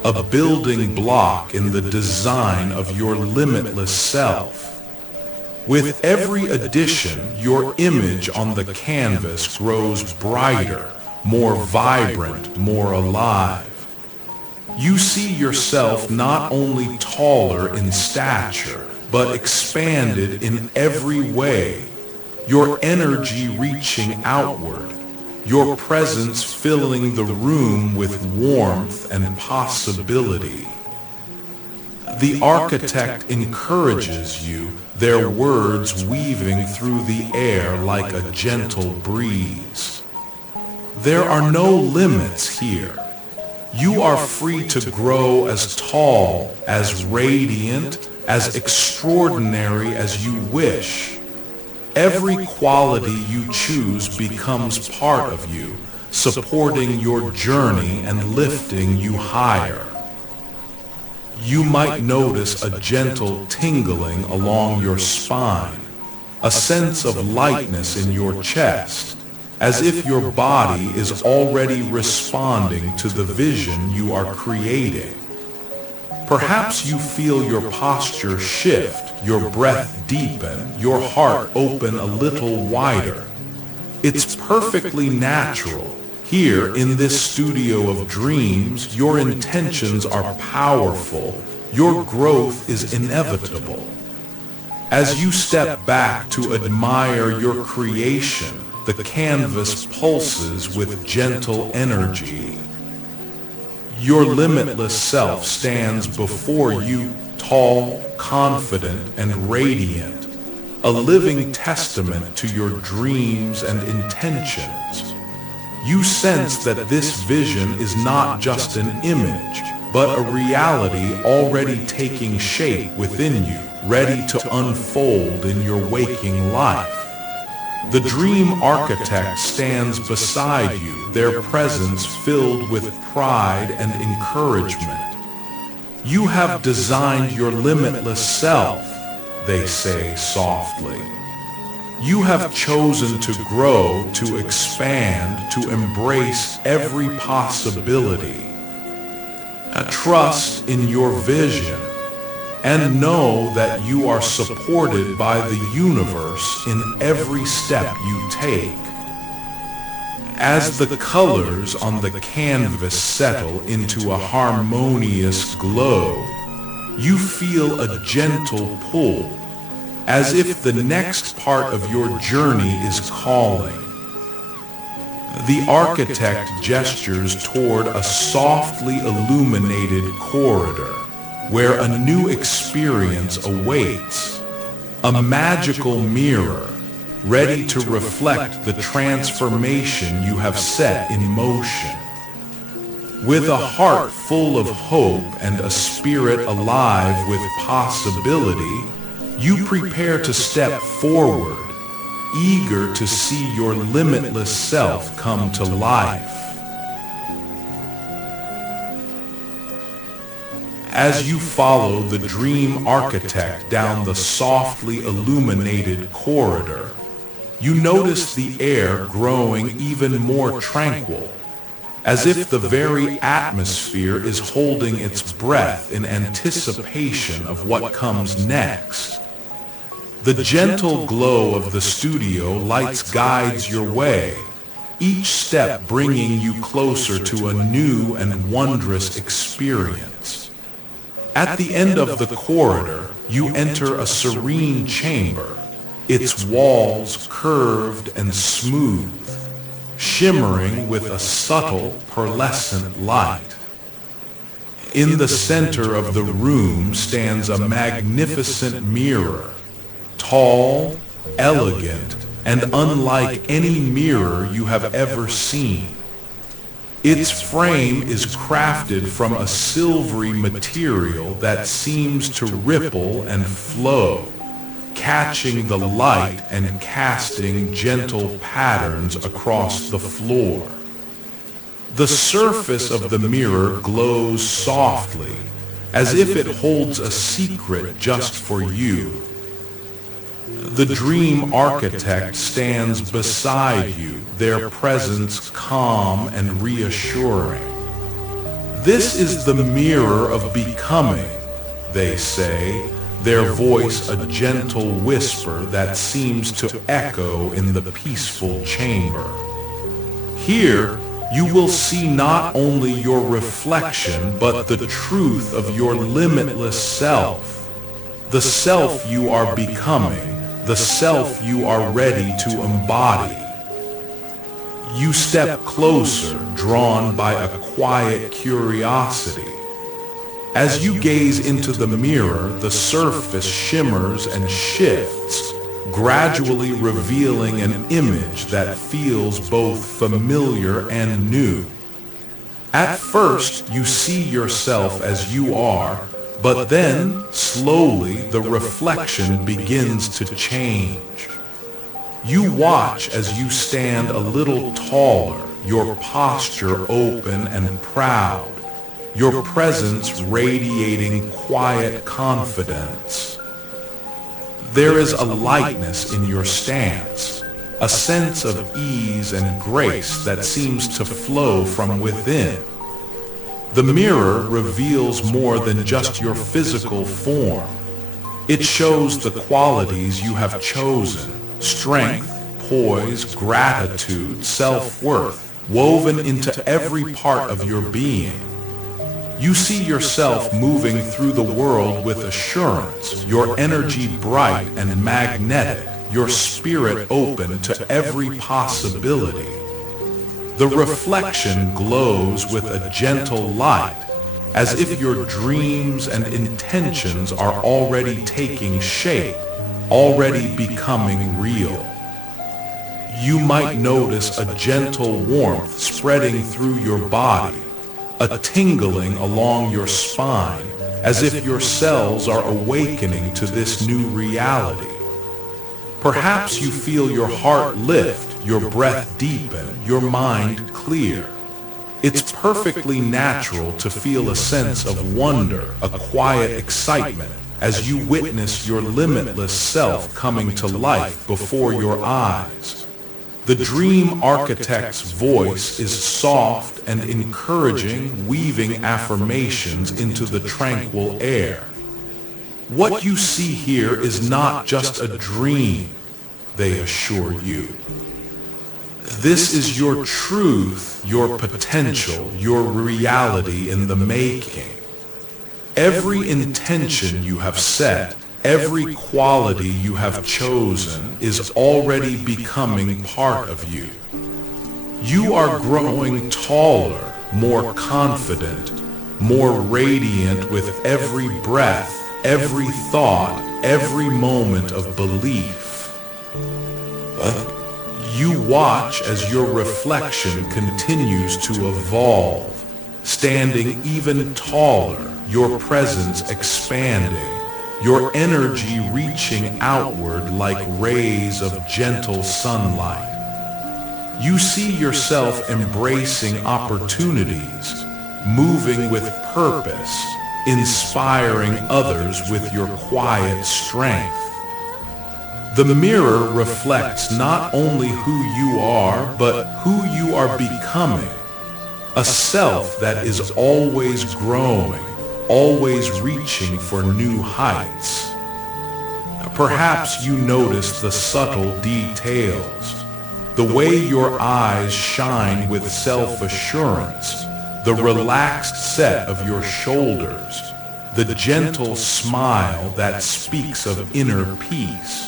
a building block in the design of your limitless self. With every addition, your image on the canvas grows brighter, more vibrant, more alive. You see yourself not only taller in stature, but expanded in every way, your energy reaching outward, your presence filling the room with warmth and possibility. The architect encourages you, their words weaving through the air like a gentle breeze. There are no limits here. You are free to grow as tall, as radiant, as extraordinary as you wish. Every quality you choose becomes part of you, supporting your journey and lifting you higher. You might notice a gentle tingling along your spine, a sense of lightness in your chest, as if your body is already responding to the vision you are creating. Perhaps you feel your posture shift, your breath deepen, your heart open a little wider. It's perfectly natural. Here in this studio of dreams, your intentions are powerful. Your growth is inevitable. As you step back to admire your creation, the canvas pulses with gentle energy. Your limitless self stands before you, tall, confident, and radiant, a living testament to your dreams and intentions. You sense that this vision is not just an image, but a reality already taking shape within you, ready to unfold in your waking life. The dream architect stands beside you, their presence filled with pride and encouragement. You have designed your limitless self, they say softly. You have chosen to grow, to expand, to embrace every possibility. Trust in your vision and know that you are supported by the universe in every step you take. As the colors on the canvas settle into a harmonious glow, you feel a gentle pull, as if the next part of your journey is calling. The architect gestures toward a softly illuminated corridor where a new experience awaits, a magical mirror ready to reflect the transformation you have set in motion. With a heart full of hope and a spirit alive with possibility, you prepare to step forward, eager to see your limitless self come to life. As you follow the dream architect down the softly illuminated corridor, you notice the air growing even more tranquil, as if the very atmosphere is holding its breath in anticipation of what comes next. The gentle glow of the studio lights guides your way, each step bringing you closer to a new and wondrous experience. At the end of the corridor, you enter a serene chamber, its walls curved and smooth, shimmering with a subtle pearlescent light. In the center of the room stands a magnificent mirror, tall, elegant, and unlike any mirror you have ever seen. Its frame is crafted from a silvery material that seems to ripple and flow, catching the light and casting gentle patterns across the floor. The surface of the mirror glows softly, as if it holds a secret just for you. The dream architect stands beside you, their presence calm and reassuring. This is the mirror of becoming, they say, their voice a gentle whisper that seems to echo in the peaceful chamber. Here, you will see not only your reflection, but the truth of your limitless self, the self you are becoming, the self you are ready to embody. You step closer, drawn by a quiet curiosity. As you gaze into the mirror, the surface shimmers and shifts, gradually revealing an image that feels both familiar and new. At first, you see yourself as you are, but then, slowly, the reflection begins to change. You watch as you stand a little taller, your posture open and proud, your presence radiating quiet confidence. There is a lightness in your stance, a sense of ease and grace that seems to flow from within. The mirror reveals more than just your physical form. It shows the qualities you have chosen: strength, poise, gratitude, self-worth, woven into every part of your being. You see yourself moving through the world with assurance, your energy bright and magnetic, your spirit open to every possibility. The reflection glows with a gentle light, as if your dreams and intentions are already taking shape, already becoming real. You might notice a gentle warmth spreading through your body, a tingling along your spine, as if your cells are awakening to this new reality. Perhaps you feel your heart lift, your breath deepen, your mind clear. It's perfectly natural to feel a sense of wonder, a quiet excitement, as you witness your limitless self coming to life before your eyes. The dream architect's voice is soft and encouraging, weaving affirmations into the tranquil air. What you see here is not just a dream, they assure you. This is your truth, your potential, your reality in the making. Every intention you have set, every quality you have chosen is already becoming part of you. You are growing taller, more confident, more radiant with every breath, every thought, every moment of belief. You watch as your reflection continues to evolve, standing even taller, your presence expanding, your energy reaching outward like rays of gentle sunlight. You see yourself embracing opportunities, moving with purpose, inspiring others with your quiet strength. The mirror reflects not only who you are, but who you are becoming. A self that is always growing, always reaching for new heights. Perhaps you notice the subtle details, the way your eyes shine with self-assurance, the relaxed set of your shoulders, the gentle smile that speaks of inner peace.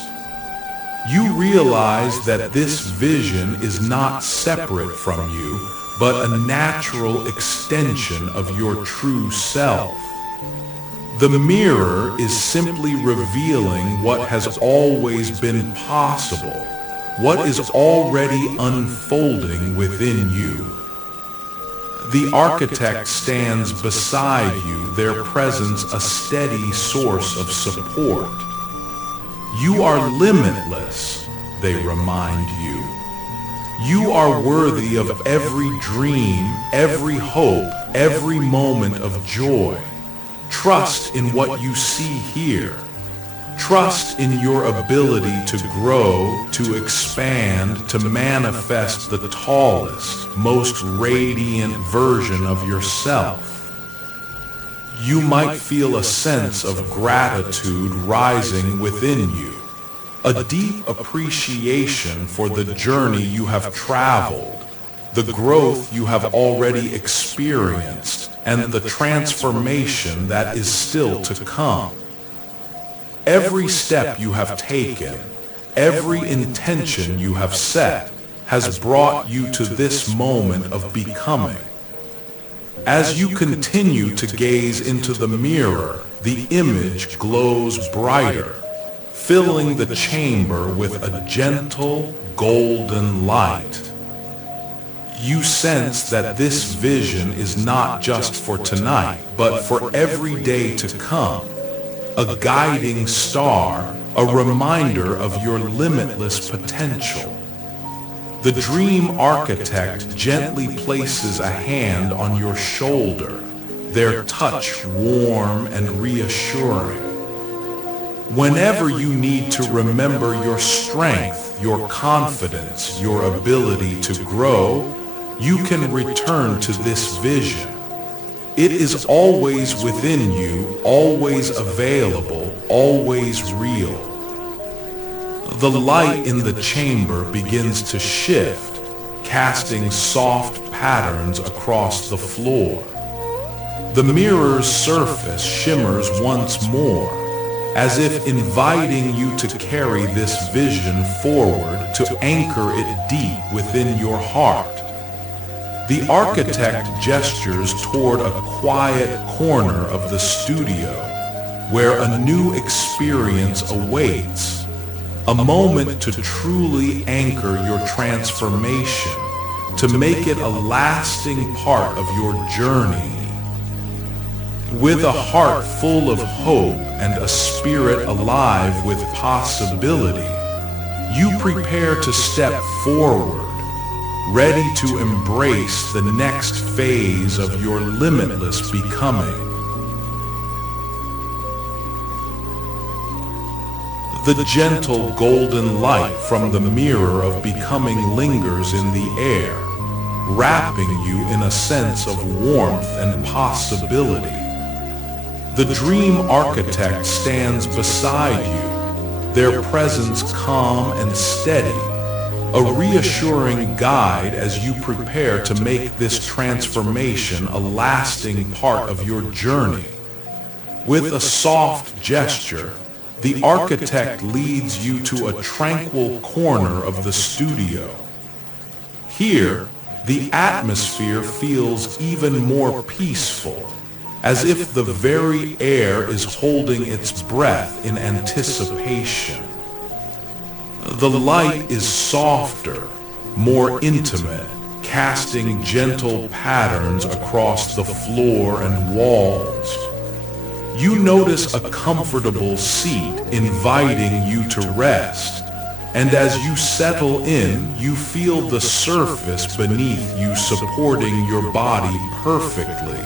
You realize that this vision is not separate from you, but a natural extension of your true self. The mirror is simply revealing what has always been possible, what is already unfolding within you. The architect stands beside you, their presence a steady source of support. You are limitless, they remind you. You are worthy of every dream, every hope, every moment of joy. Trust in what you see here. Trust in your ability to grow, to expand, to manifest the tallest, most radiant version of yourself. You might feel a sense of gratitude rising within you, a deep appreciation for the journey you have traveled, the growth you have already experienced, and the transformation that is still to come. Every step you have taken, every intention you have set, has brought you to this moment of becoming. As you continue to gaze into the mirror, the image glows brighter, filling the chamber with a gentle, golden light. You sense that this vision is not just for tonight, but for every day to come. A guiding star, a reminder of your limitless potential. The dream architect gently places a hand on your shoulder, their touch warm and reassuring. Whenever you need to remember your strength, your confidence, your ability to grow, you can return to this vision. It is always within you, always available, always real. The light in the chamber begins to shift, casting soft patterns across the floor. The mirror's surface shimmers once more, as if inviting you to carry this vision forward, to anchor it deep within your heart. The architect gestures toward a quiet corner of the studio, where a new experience awaits. A moment to truly anchor your transformation, to make it a lasting part of your journey. With a heart full of hope and a spirit alive with possibility, you prepare to step forward, ready to embrace the next phase of your limitless becoming. The gentle golden light from the mirror of becoming lingers in the air, wrapping you in a sense of warmth and possibility. The dream architect stands beside you, their presence calm and steady, a reassuring guide as you prepare to make this transformation a lasting part of your journey. With a soft gesture, the architect leads you to a tranquil corner of the studio. Here, the atmosphere feels even more peaceful, as if the very air is holding its breath in anticipation. The light is softer, more intimate, casting gentle patterns across the floor and walls. You notice a comfortable seat inviting you to rest, and as you settle in, you feel the surface beneath you supporting your body perfectly,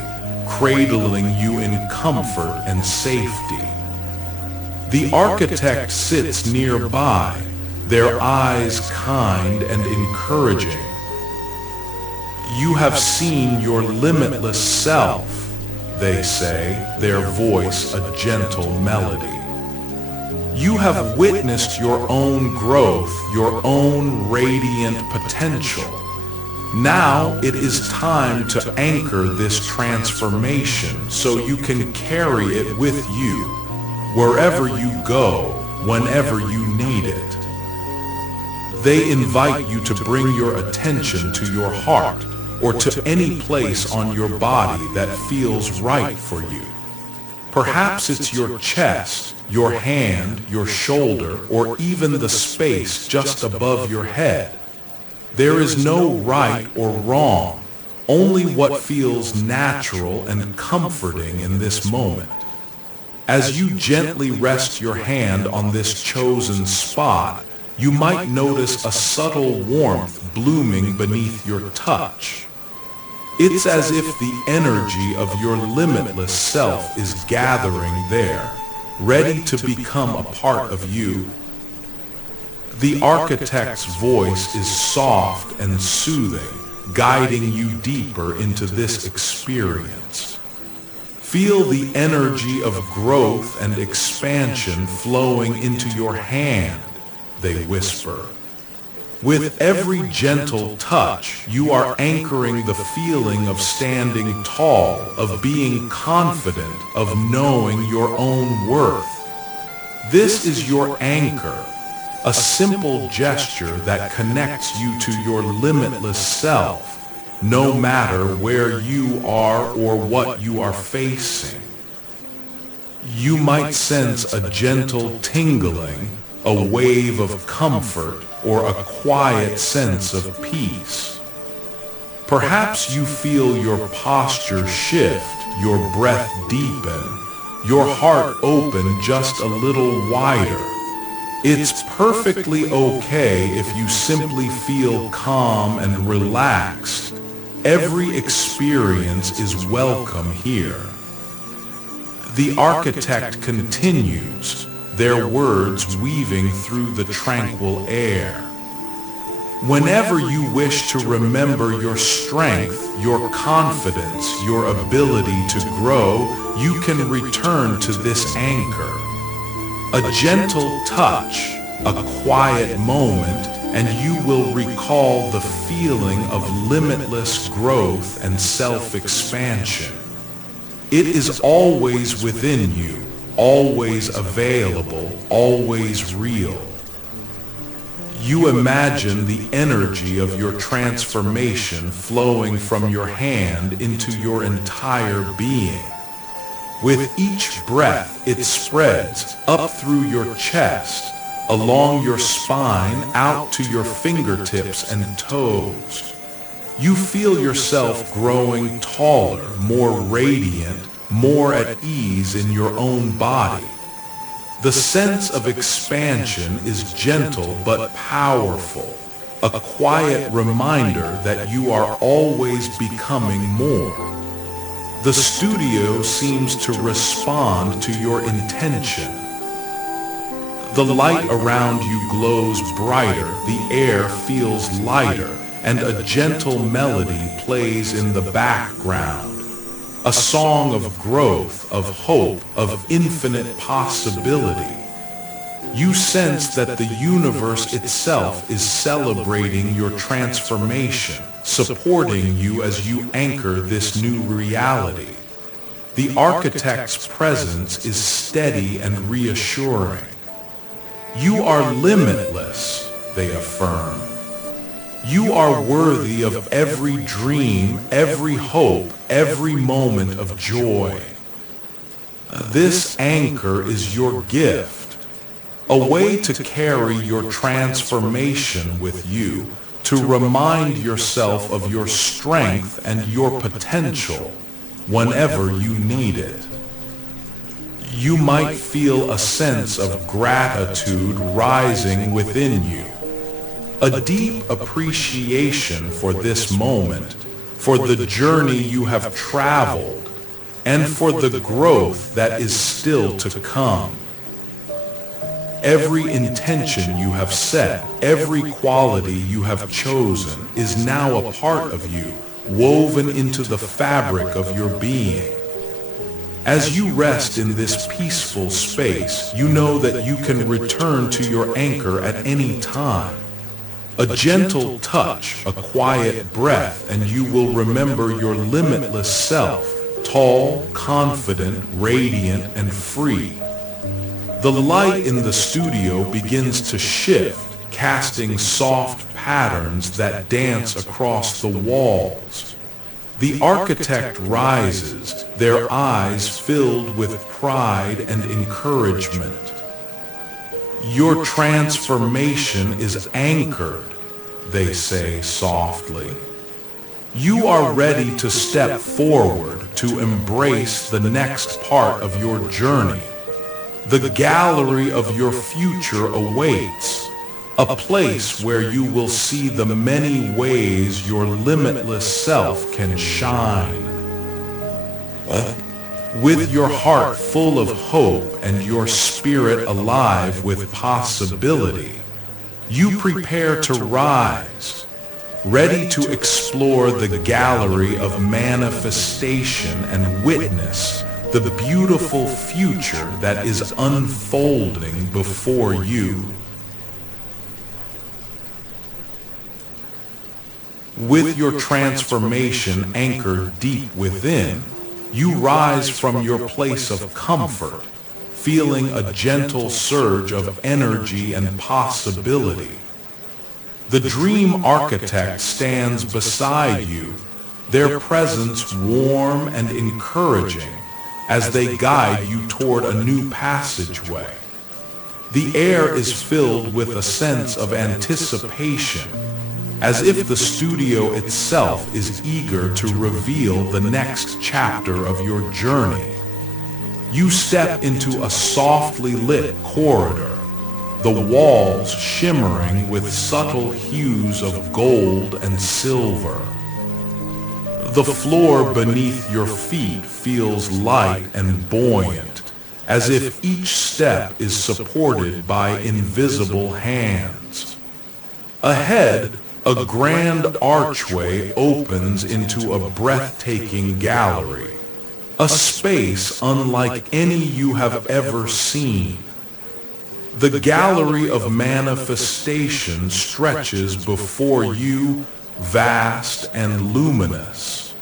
cradling you in comfort and safety. The architect sits nearby, their eyes kind and encouraging. You have seen your limitless self, they say, their voice a gentle melody. You have witnessed your own growth, your own radiant potential. Now it is time to anchor this transformation so you can carry it with you, wherever you go, whenever you need it. They invite you to bring your attention to your heart or to any place on your body that feels right for you. Perhaps it's your chest, your hand, your shoulder, or even the space just above your head. There is no right or wrong, only what feels natural and comforting in this moment. As you gently rest your hand on this chosen spot, you might notice a subtle warmth blooming beneath your touch. It's as if the energy of your limitless self is gathering there, ready to become a part of you. The architect's voice is soft and soothing, guiding you deeper into this experience. Feel the energy of growth and expansion flowing into your hand, they whisper. With every gentle touch, you are anchoring the feeling of standing tall, of being confident, of knowing your own worth. This is your anchor, a simple gesture that connects you to your limitless self, no matter where you are or what you are facing. You might sense a gentle tingling, a wave of comfort, or a quiet sense of peace. Perhaps you feel your posture shift, your breath deepen, your heart open just a little wider. It's perfectly okay if you simply feel calm and relaxed. Every experience is welcome here. The architect continues, their words weaving through the tranquil air. Whenever you wish to remember your strength, your confidence, your ability to grow, you can return to this anchor. A gentle touch, a quiet moment, and you will recall the feeling of limitless growth and self-expansion. It is always within you, always available, always real. You imagine the energy of your transformation flowing from your hand into your entire being. With each breath, it spreads up through your chest, along your spine, out to your fingertips and toes. You feel yourself growing taller, more radiant, more at ease in your own body. The sense of expansion is gentle but powerful, a quiet reminder that you are always becoming more. The studio seems to respond to your intention. The light around you glows brighter, the air feels lighter, and a gentle melody plays in the background. A song of growth, of hope, of infinite possibility. You sense that the universe itself is celebrating your transformation, supporting you as you anchor this new reality. The architect's presence is steady and reassuring. You are limitless, they affirm. You are worthy of every dream, every hope, every moment of joy. This anchor is your gift, a way to carry your transformation with you, to remind yourself of your strength and your potential whenever you need it. You might feel a sense of gratitude rising within you, a deep appreciation for this moment, for the journey you have traveled, and for the growth that is still to come. Every intention you have set, every quality you have chosen is now a part of you, woven into the fabric of your being. As you rest in this peaceful space, you know that you can return to your anchor at any time. A gentle touch, a quiet breath, and you will remember your limitless self, tall, confident, radiant, and free. The light in the studio begins to shift, casting soft patterns that dance across the walls. The architect rises, their eyes filled with pride and encouragement. Your transformation is anchored, they say softly. You are ready to step forward, to embrace the next part of your journey. The gallery of your future awaits, a place where you will see the many ways your limitless self can shine. With your heart full of hope and your spirit alive with possibility, you prepare to rise, ready to explore the gallery of manifestation and witness the beautiful future that is unfolding before you. With your transformation anchored deep within, you rise from your place of comfort, feeling a gentle surge of energy and possibility. The dream architect stands beside you, their presence warm and encouraging as they guide you toward a new passageway. The air is filled with a sense of anticipation, as if the studio itself is eager to reveal the next chapter of your journey. You step into a softly lit corridor, the walls shimmering with subtle hues of gold and silver. The floor beneath your feet feels light and buoyant, as if each step is supported by invisible hands. Ahead, a grand archway opens into a breathtaking gallery, a space unlike any you have ever seen. The gallery of manifestation stretches before you, vast and luminous.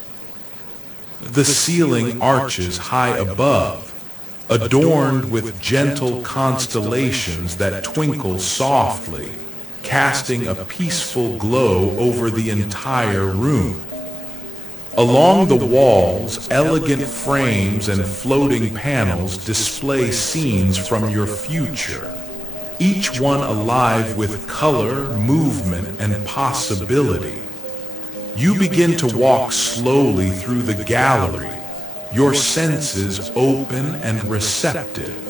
The ceiling arches high above, adorned with gentle constellations that twinkle softly, casting a peaceful glow over the entire room. Along the walls, elegant frames and floating panels display scenes from your future, each one alive with color, movement, and possibility. You begin to walk slowly through the gallery, your senses open and receptive.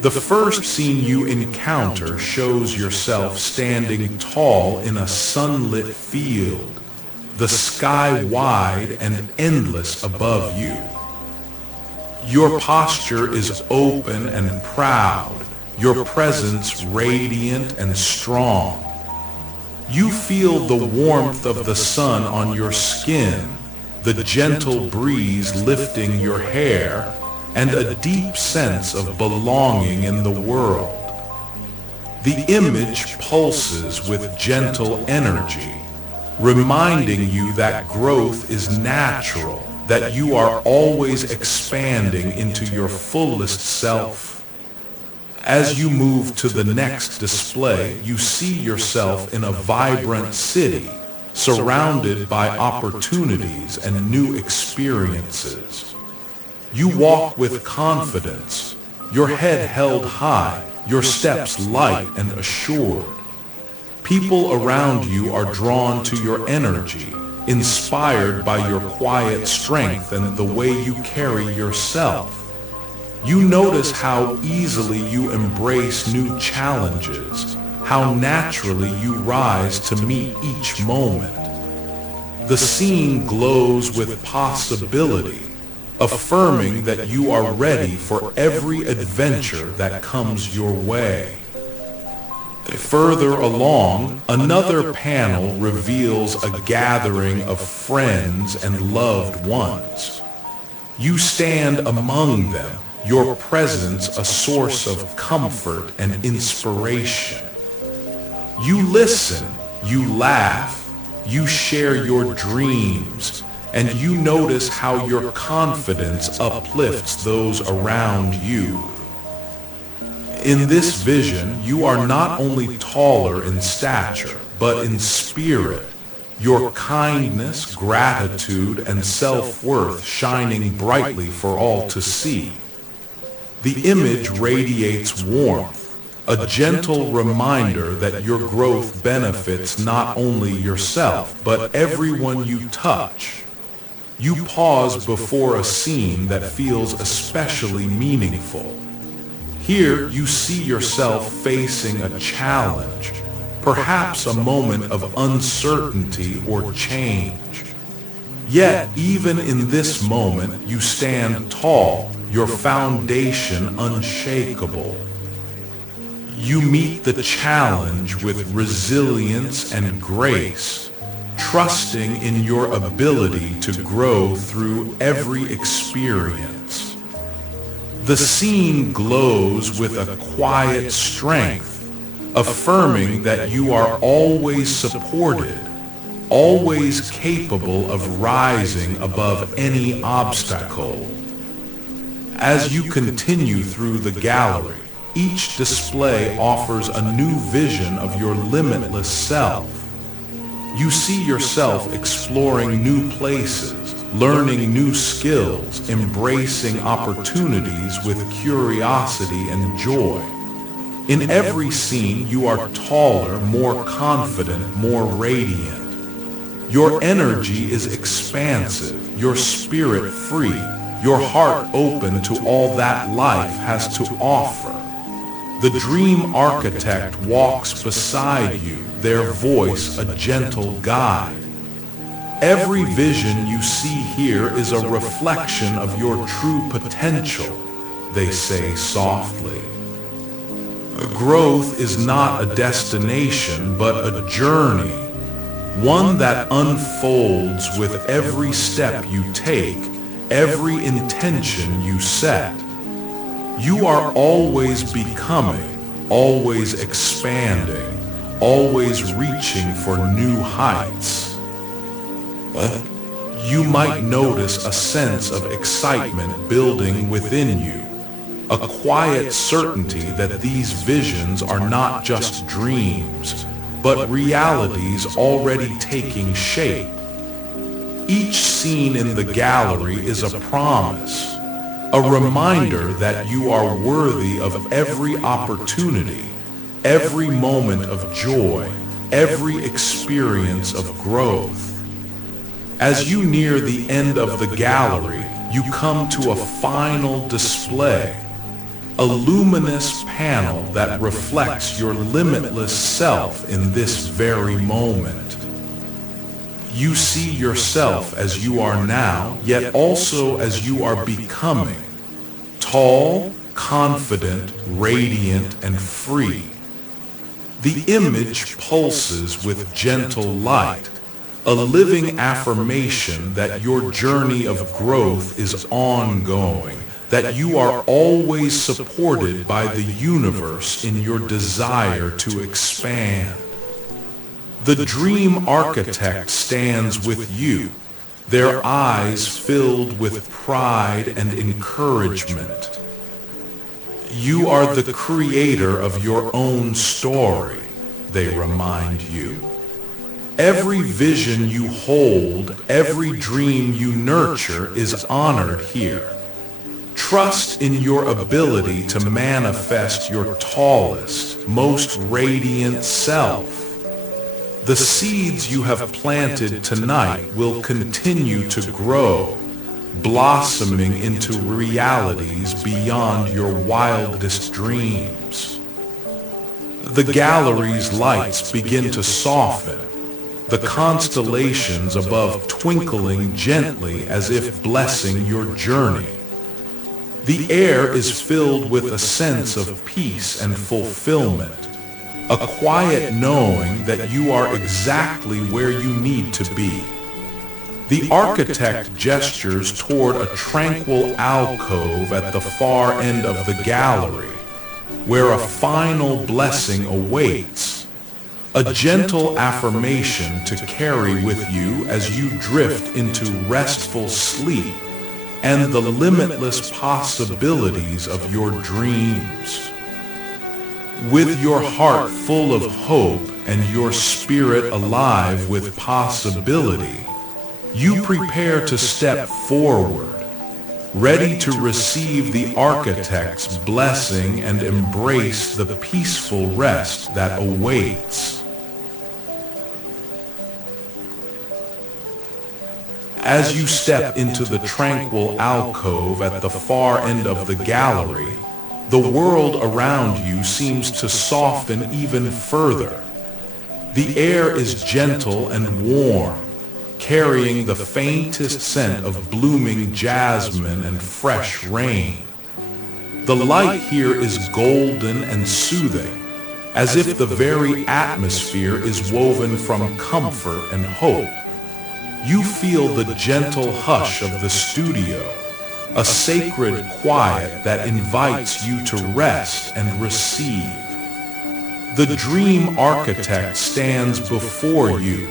The first scene you encounter shows yourself standing tall in a sunlit field, the sky wide and endless above you. Your posture is open and proud, your presence radiant and strong. You feel the warmth of the sun on your skin, the gentle breeze lifting your hair, and a deep sense of belonging in the world. The image pulses with gentle energy, reminding you that growth is natural, that you are always expanding into your fullest self. As you move to the next display, you see yourself in a vibrant city, surrounded by opportunities and new experiences. You walk with confidence, your head held high, your steps light and assured. People around you are drawn to your energy, inspired by your quiet strength and the way you carry yourself. You notice how easily you embrace new challenges, how naturally you rise to meet each moment. The scene glows with possibility, affirming that you are ready for every adventure that comes your way. Further along, another panel reveals a gathering of friends and loved ones. You stand among them, your presence a source of comfort and inspiration. You listen, you laugh, you share your dreams, and you notice how your confidence uplifts those around you. In this vision, you are not only taller in stature, but in spirit, your kindness, gratitude, and self-worth shining brightly for all to see. The image radiates warmth, a gentle reminder that your growth benefits not only yourself, but everyone you touch. You pause before a scene that feels especially meaningful. Here you see yourself facing a challenge, perhaps a moment of uncertainty or change. Yet, even in this moment, you stand tall, your foundation unshakable. You meet the challenge with resilience and grace, trusting in your ability to grow through every experience. The scene glows with a quiet strength, affirming that you are always supported, always capable of rising above any obstacle. As you continue through the gallery, each display offers a new vision of your limitless self. You see yourself exploring new places, learning new skills, embracing opportunities with curiosity and joy. In every scene, you are taller, more confident, more radiant. Your energy is expansive, your spirit free, your heart open to all that life has to offer. The dream architect walks beside you, their voice a gentle guide. Every vision you see here is a reflection of your true potential, they say softly. Growth is not a destination, but a journey, one that unfolds with every step you take, every intention you set. You are always becoming, always expanding, always reaching for new heights. You might notice a sense of excitement building within you, a quiet certainty that these visions are not just dreams, but realities already taking shape. Each scene in the gallery is a promise, a reminder that you are worthy of every opportunity, every moment of joy, every experience of growth. As you near the end of the gallery, you come to a final display, a luminous panel that reflects your limitless self in this very moment. You see yourself as you are now, yet also as you are becoming. Tall, confident, radiant, and free. The image pulses with gentle light, a living affirmation that your journey of growth is ongoing, that you are always supported by the universe in your desire to expand. The dream architect stands with you, their eyes filled with pride and encouragement. You are the creator of your own story, they remind you. Every vision you hold, every dream you nurture is honored here. Trust in your ability to manifest your tallest, most radiant self. The seeds you have planted tonight will continue to grow, blossoming into realities beyond your wildest dreams. The gallery's lights begin to soften, the constellations above twinkling gently as if blessing your journey. The air is filled with a sense of peace and fulfillment, a quiet knowing that you are exactly where you need to be. The architect gestures toward a tranquil alcove at the far end of the gallery, where a final blessing awaits, a gentle affirmation to carry with you as you drift into restful sleep and the limitless possibilities of your dreams. With your heart full of hope and your spirit alive with possibility, you prepare to step forward, ready to receive the architect's blessing and embrace the peaceful rest that awaits. As you step into the tranquil alcove at the far end of the gallery, the world around you seems to soften even further. The air is gentle and warm, carrying the faintest scent of blooming jasmine and fresh rain. The light here is golden and soothing, as if the very atmosphere is woven from comfort and hope. You feel the gentle hush of the studio, a sacred quiet that invites you to rest and receive. The dream architect stands before you,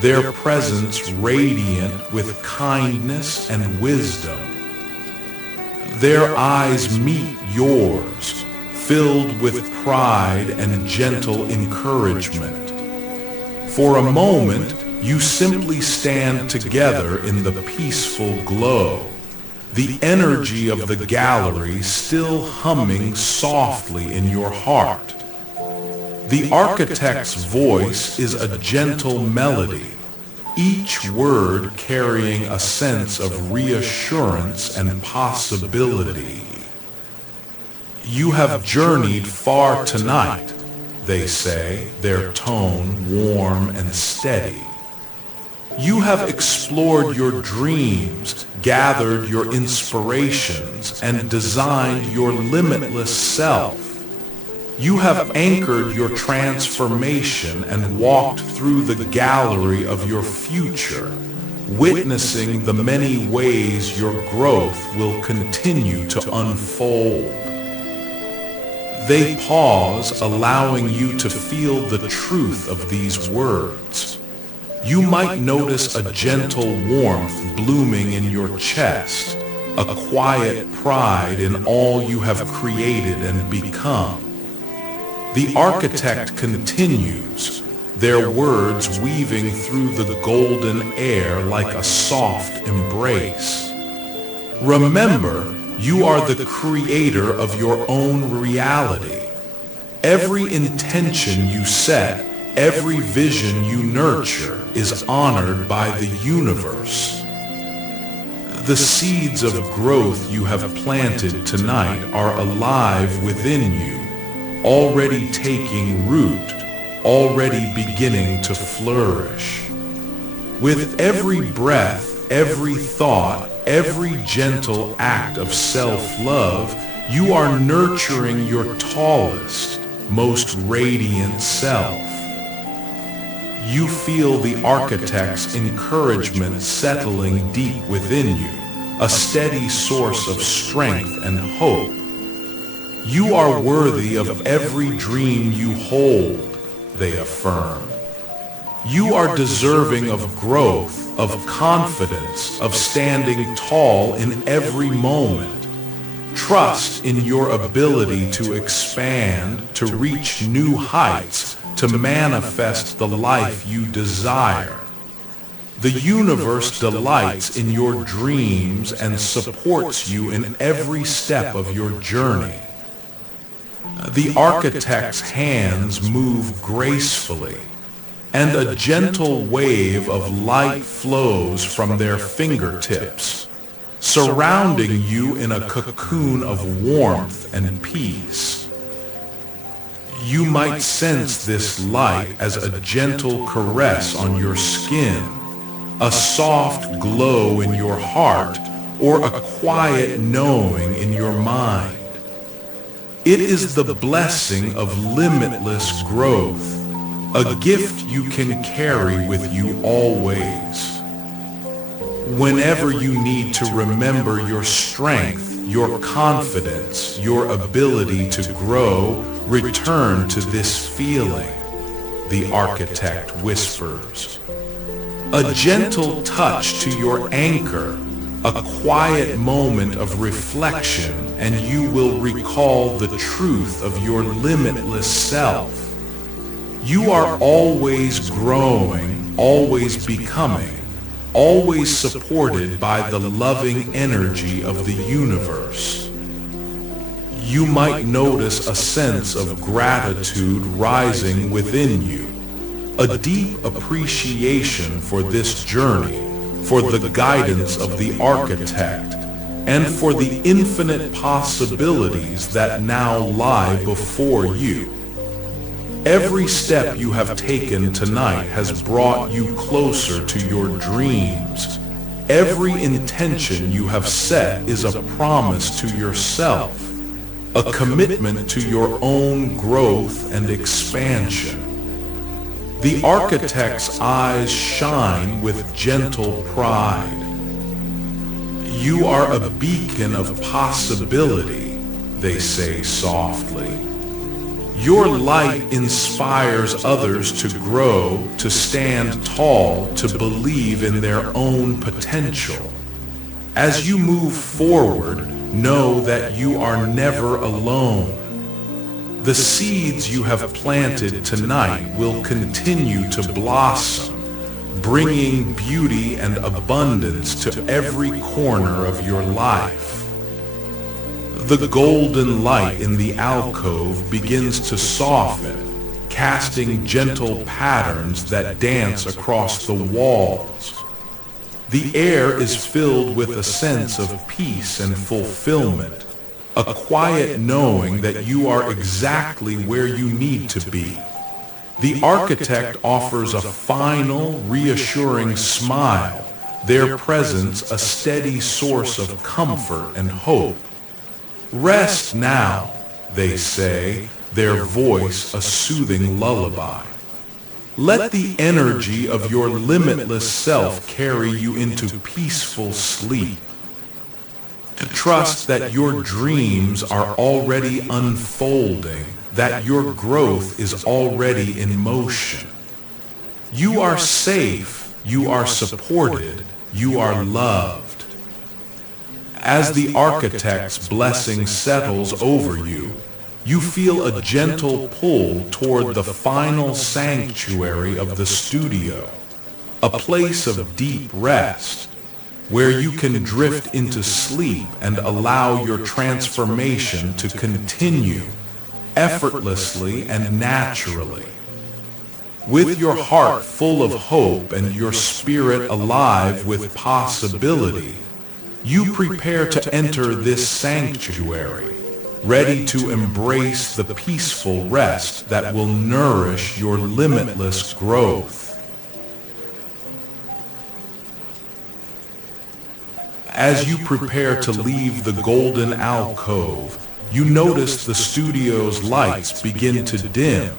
their presence radiant with kindness and wisdom. Their eyes meet yours, filled with pride and gentle encouragement. For a moment, you simply stand together in the peaceful glow, the energy of the gallery still humming softly in your heart. The architect's voice is a gentle melody, each word carrying a sense of reassurance and possibility. You have journeyed far tonight, they say, their tone warm and steady. You have explored your dreams, gathered your inspirations, and designed your limitless self. You have anchored your transformation and walked through the gallery of your future, witnessing the many ways your growth will continue to unfold. They pause, allowing you to feel the truth of these words. You might notice a gentle warmth blooming in your chest, a quiet pride in all you have created and become. The architect continues, their words weaving through the golden air like a soft embrace. Remember, you are the creator of your own reality. Every intention you set, every vision you nurture is honored by the universe. The seeds of growth you have planted tonight are alive within you, already taking root, already beginning to flourish. With every breath, every thought, every gentle act of self-love, You are nurturing your tallest, most radiant self. You feel the architect's encouragement settling deep within you, a steady source of strength and hope. You are worthy of every dream you hold, they affirm. You are deserving of growth, of confidence, of standing tall in every moment. Trust in your ability to expand, to reach new heights, to manifest the life you desire. The universe delights in your dreams and supports you in every step of your journey. The architect's hands move gracefully, and a gentle wave of light flows from their fingertips, surrounding you in a cocoon of warmth and peace. You might sense this light as a gentle caress on your skin, a soft glow in your heart, or a quiet knowing in your mind. It is the blessing of limitless growth, a gift you can carry with you always. Whenever you need to remember your strength, your confidence, your ability to grow, return to this feeling, the architect whispers. A gentle touch to your anchor, a quiet moment of reflection, and you will recall the truth of your limitless self. You are always growing, always becoming, always supported by the loving energy of the universe. You might notice a sense of gratitude rising within you, a deep appreciation for this journey, for the guidance of the architect, and for the infinite possibilities that now lie before you. Every step you have taken tonight has brought you closer to your dreams. Every intention you have set is a promise to yourself, a commitment to your own growth and expansion. The architect's eyes shine with gentle pride. You are a beacon of possibility, they say softly. Your light inspires others to grow, to stand tall, to believe in their own potential. As you move forward, know that you are never alone. The seeds you have planted tonight will continue to blossom, bringing beauty and abundance to every corner of your life. The golden light in the alcove begins to soften, casting gentle patterns that dance across the walls. The air is filled with a sense of peace and fulfillment, a quiet knowing that you are exactly where you need to be. The architect offers a final, reassuring smile, their presence a steady source of comfort and hope. Rest now, they say, their voice a soothing lullaby. Let the energy of your limitless self carry you into peaceful sleep. To trust that your dreams are already unfolding, that your growth is already in motion. You are safe, you are supported, you are loved. As the architect's blessing settles over you, you feel a gentle pull toward the final sanctuary of the studio, a place of deep rest, where you can drift into sleep and allow your transformation to continue, effortlessly and naturally. With your heart full of hope and your spirit alive with possibility, you prepare to enter this sanctuary, ready to embrace the peaceful rest that will nourish your limitless growth. As you prepare to leave the golden alcove, You notice the studio's lights begin to dim,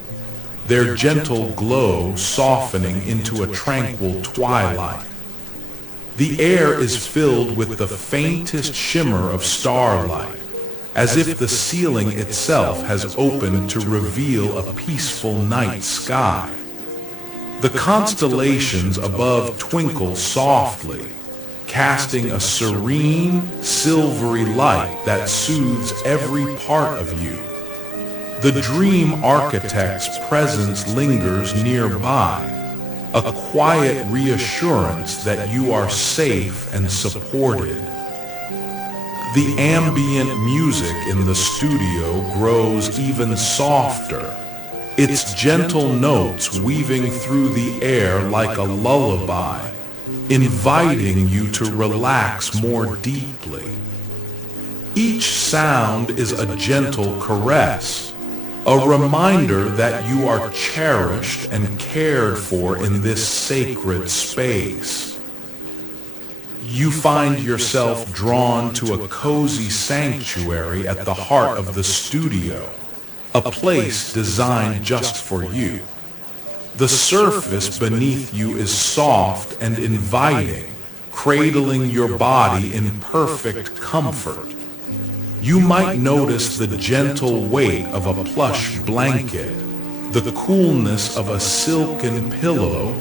their gentle glow softening into a tranquil twilight. The air is filled with the faintest shimmer of starlight, as if the ceiling itself has opened to reveal a peaceful night sky. The constellations above twinkle softly, casting a serene, silvery light that soothes every part of you. The dream architect's presence lingers nearby, a quiet reassurance that you are safe and supported. The ambient music in the studio grows even softer, its gentle notes weaving through the air like a lullaby, inviting you to relax more deeply. Each sound is a gentle caress, a reminder that you are cherished and cared for in this sacred space. You find yourself drawn to a cozy sanctuary at the heart of the studio, a place designed just for you. The surface beneath you is soft and inviting, cradling your body in perfect comfort. You might notice the gentle weight of a plush blanket, the coolness of a silken pillow,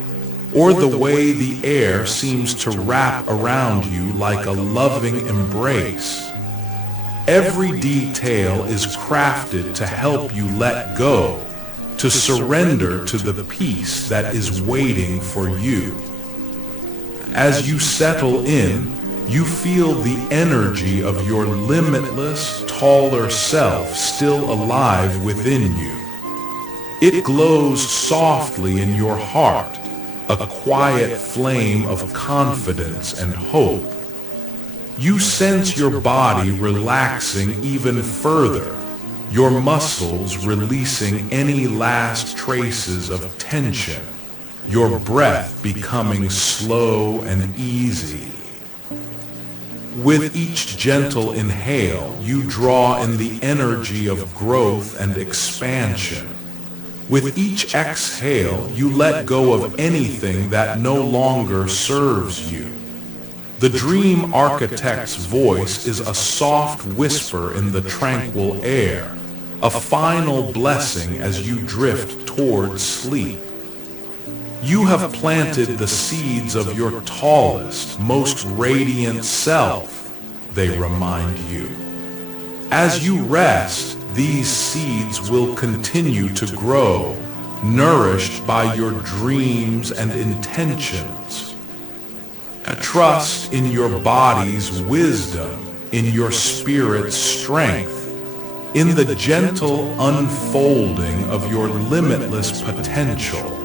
or the way the air seems to wrap around you like a loving embrace. Every detail is crafted to help you let go, to surrender to the peace that is waiting for you. As you settle in, you feel the energy of your limitless, taller self still alive within you. It glows softly in your heart, a quiet flame of confidence and hope. You sense your body relaxing even further, your muscles releasing any last traces of tension, your breath becoming slow and easy. With each gentle inhale, you draw in the energy of growth and expansion. With each exhale, you let go of anything that no longer serves you. The dream architect's voice is a soft whisper in the tranquil air, a final blessing as you drift towards sleep. You have planted the seeds of your tallest, most radiant self, they remind you. As you rest, these seeds will continue to grow, nourished by your dreams and intentions. Trust in your body's wisdom, in your spirit's strength, in the gentle unfolding of your limitless potential.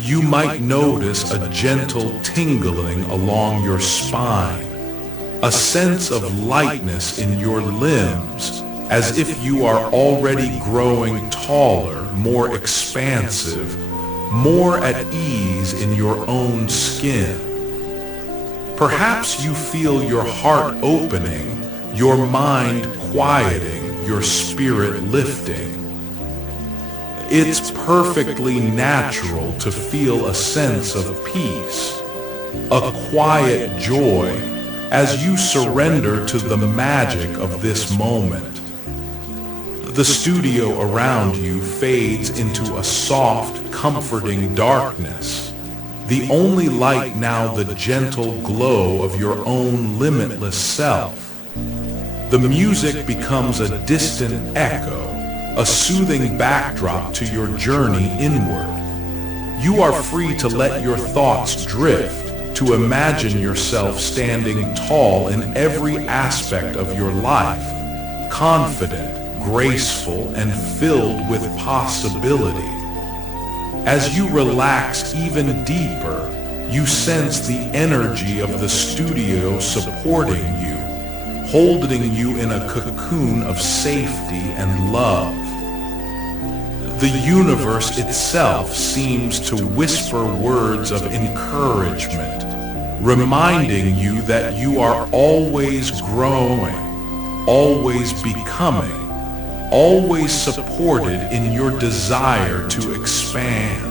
You might notice a gentle tingling along your spine, a sense of lightness in your limbs, as if you are already growing taller, more expansive, more at ease in your own skin. Perhaps you feel your heart opening, your mind quieting, your spirit lifting. It's perfectly natural to feel a sense of peace, a quiet joy, as you surrender to the magic of this moment. The studio around you fades into a soft, comforting darkness. The only light now the gentle glow of your own limitless self. The music becomes a distant echo, a soothing backdrop to your journey inward. You are free to let your thoughts drift, to imagine yourself standing tall in every aspect of your life, confident, graceful, and filled with possibility. As you relax even deeper, you sense the energy of the studio supporting you, holding you in a cocoon of safety and love. The universe itself seems to whisper words of encouragement, reminding you that you are always growing, always becoming, always supported in your desire to expand.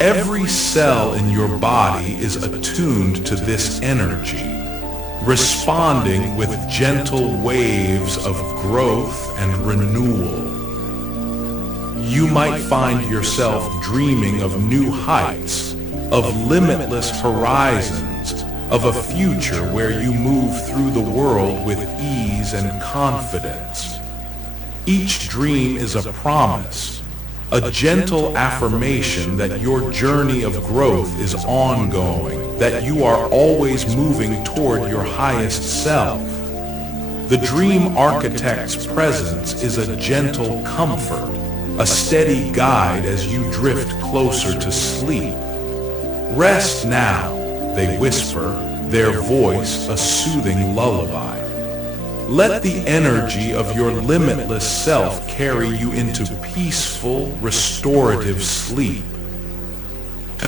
Every cell in your body is attuned to this energy, responding with gentle waves of growth and renewal. You might find yourself dreaming of new heights, of limitless horizons, of a future where you move through the world with ease and confidence. Each dream is a promise, a gentle affirmation that your journey of growth is ongoing, that you are always moving toward your highest self. The dream architect's presence is a gentle comfort, a steady guide as you drift closer to sleep. Rest now, they whisper, their voice a soothing lullaby. Let the energy of your limitless self carry you into peaceful, restorative sleep.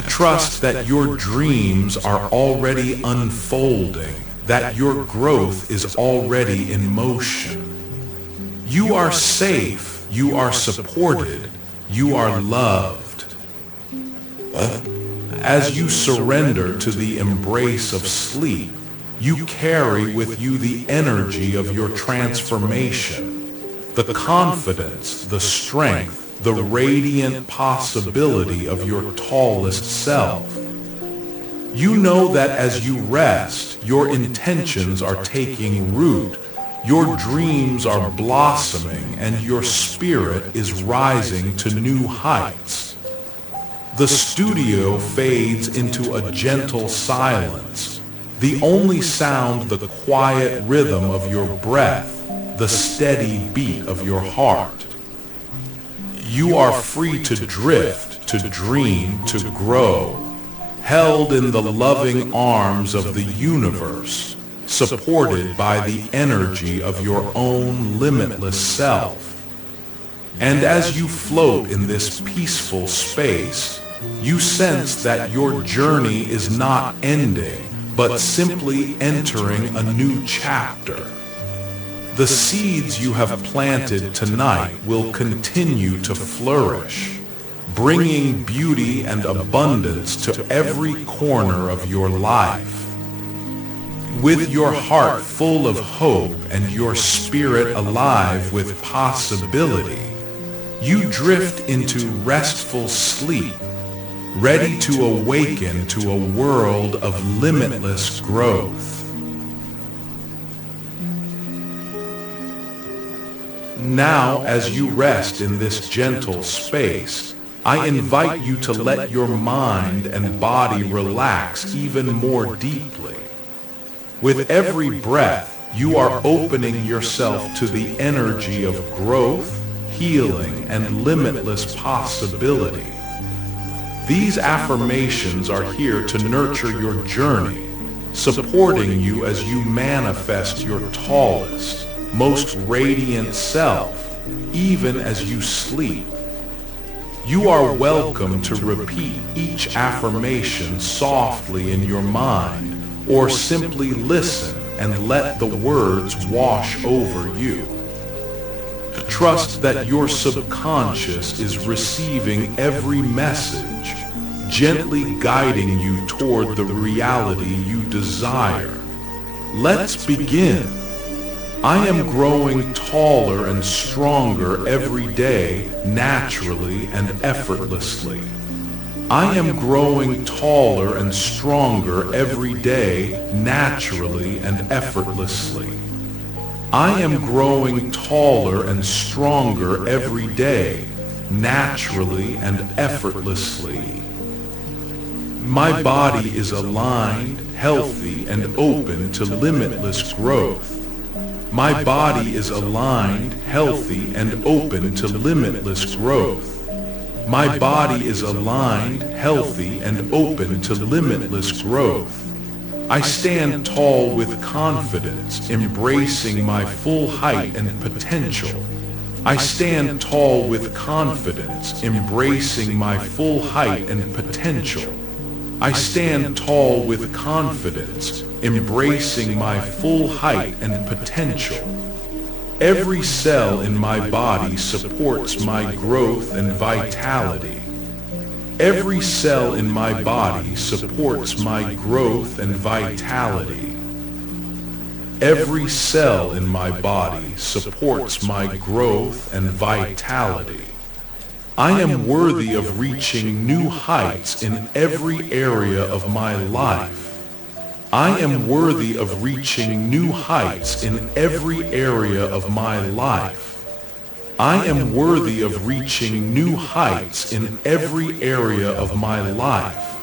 Trust that your dreams are already unfolding, that your growth is already in motion. You are safe, you are supported, you are loved. As you surrender to the embrace of sleep, you carry with you the energy of your transformation, the confidence, the strength, the radiant possibility of your tallest self. You know that as you rest, your intentions are taking root, your dreams are blossoming, and your spirit is rising to new heights. The studio fades into a gentle silence, the only sound the quiet rhythm of your breath, the steady beat of your heart. You are free to drift, to dream, to grow, held in the loving arms of the universe, supported by the energy of your own limitless self. And as you float in this peaceful space, you sense that your journey is not ending, but simply entering a new chapter. The seeds you have planted tonight will continue to flourish, bringing beauty and abundance to every corner of your life. With your heart full of hope and your spirit alive with possibility, you drift into restful sleep, ready to awaken to a world of limitless growth. Now, as you rest in this gentle space, I invite you to let your mind and body relax even more deeply. With every breath, you are opening yourself to the energy of growth, healing, and limitless possibility. These affirmations are here to nurture your journey, supporting you as you manifest your tallest, most radiant self, even as you sleep. You are welcome to repeat each affirmation softly in your mind, or simply listen and let the words wash over you. Trust that your subconscious is receiving every message, gently guiding you toward the reality you desire. Let's begin. I am growing taller and stronger every day, naturally and effortlessly. I am growing taller and stronger every day, naturally and effortlessly. I am growing taller and stronger every day, naturally and effortlessly. My body is aligned, healthy, and open to limitless growth. My body is aligned, healthy, and open to limitless growth. My body is aligned, healthy, and open to limitless growth. I stand tall with confidence, embracing my full height and potential. I stand tall with confidence, embracing my full height and potential. I stand tall with confidence, embracing my full height and potential. Every cell in my body supports my growth and vitality. Every cell in my body supports my growth and vitality. Every cell in my body supports my growth and vitality. I am worthy of reaching new heights in every area of my life. I am worthy of reaching new heights in every area of my life. I am worthy of reaching new heights in every area of my life.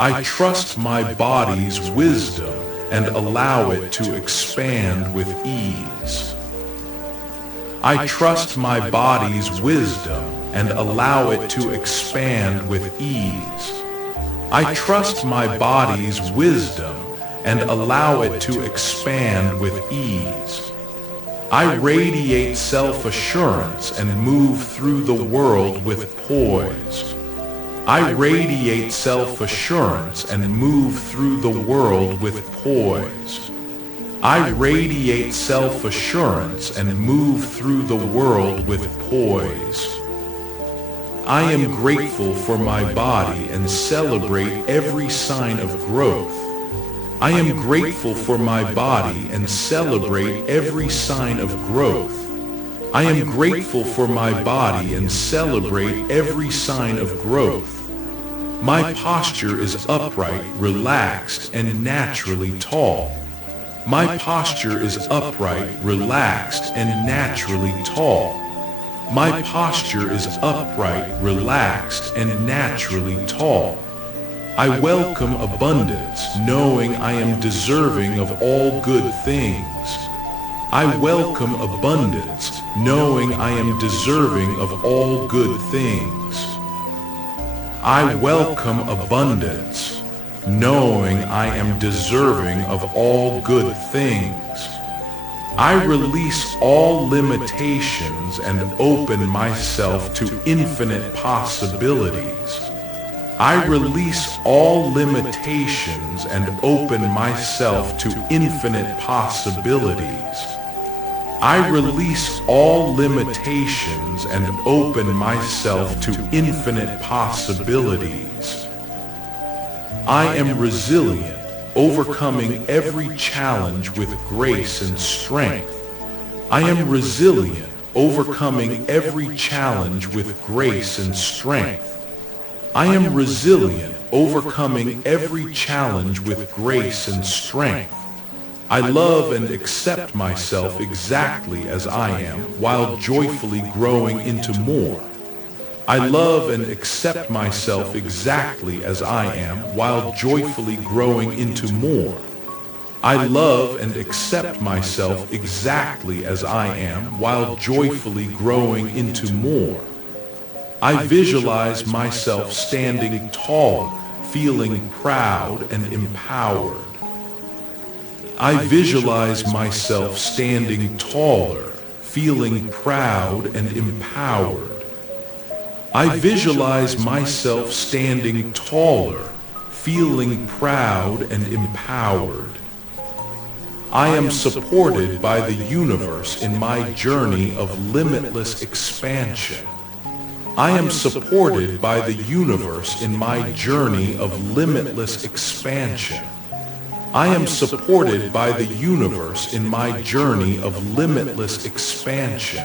I trust my body's wisdom and allow it to expand with ease. I trust my body's wisdom and allow it to expand with ease. I trust my body's wisdom and allow it to expand with ease. I radiate self-assurance and move through the world with poise. I radiate self-assurance and move through the world with poise. I radiate self-assurance and move through the world with poise. I am grateful for my body and celebrate every sign of growth. I am grateful for my body and celebrate every sign of growth. I am grateful for my body and celebrate every sign of growth. My posture is upright, relaxed, and naturally tall. My posture is upright, relaxed, and naturally tall. My posture is upright, relaxed, and naturally tall. I welcome abundance, knowing I am deserving of all good things. I welcome abundance, knowing I am deserving of all good things. I welcome abundance, knowing I am deserving of all good things. I release all limitations and open myself to infinite possibilities. I release all limitations and open myself to infinite possibilities. I release all limitations and open myself to infinite possibilities. I am resilient, overcoming every challenge with grace and strength. I am resilient, overcoming every challenge with grace and strength. I am resilient, overcoming every challenge with grace and strength. I love and accept myself exactly as I am, while joyfully growing into more. I love and accept myself exactly as I am, while joyfully growing into more. I love and accept myself exactly as I am, while joyfully growing into more. I visualize myself standing tall, feeling proud and empowered. I visualize myself standing taller, feeling proud and empowered. I visualize myself standing taller, feeling proud and empowered. I am supported by the universe in my journey of limitless expansion. I am supported by the universe in my journey of limitless expansion. I am supported by the universe in my journey of limitless expansion.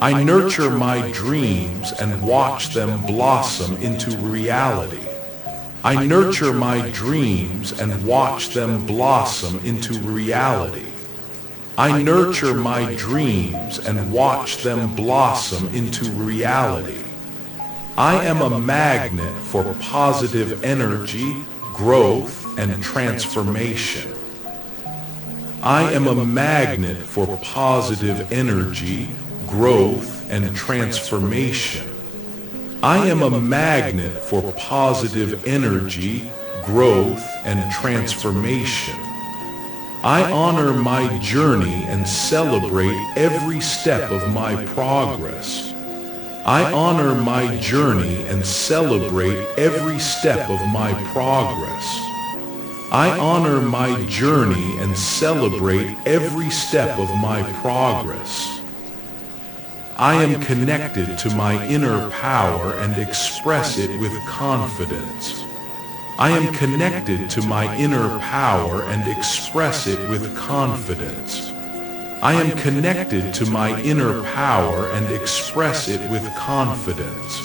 I nurture my dreams and watch them blossom into reality. I nurture my dreams and watch them blossom into reality. I nurture my dreams and watch them blossom into reality. I am a magnet for positive energy, growth, and transformation. I am a magnet for positive energy, growth, and transformation. I am a magnet for positive energy, growth, and transformation. I honor my journey and celebrate every step of my progress. I honor my journey and celebrate every step of my progress. I honor my journey and celebrate every step of my progress. I am connected to my inner power and express it with confidence. I am connected to my inner power and express it with confidence. I am connected to my inner power and express it with confidence.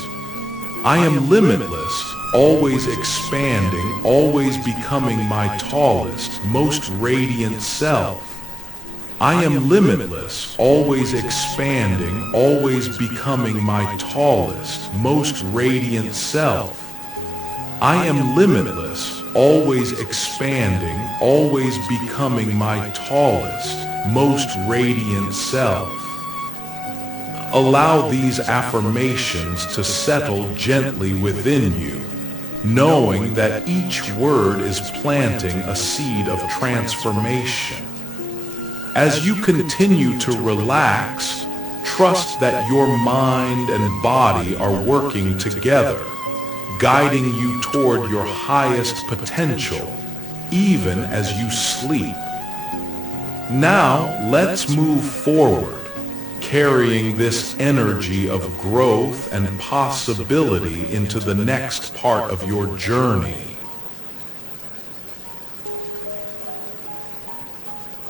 I am limitless, always expanding, always becoming my tallest, most radiant self. I am limitless, always expanding, always becoming my tallest, most radiant self. I am limitless, always expanding, always becoming my tallest, most radiant self. Allow these affirmations to settle gently within you, knowing that each word is planting a seed of transformation. As you continue to relax, trust that your mind and body are working together, guiding you toward your highest potential, even as you sleep. Now, let's move forward, carrying this energy of growth and possibility into the next part of your journey.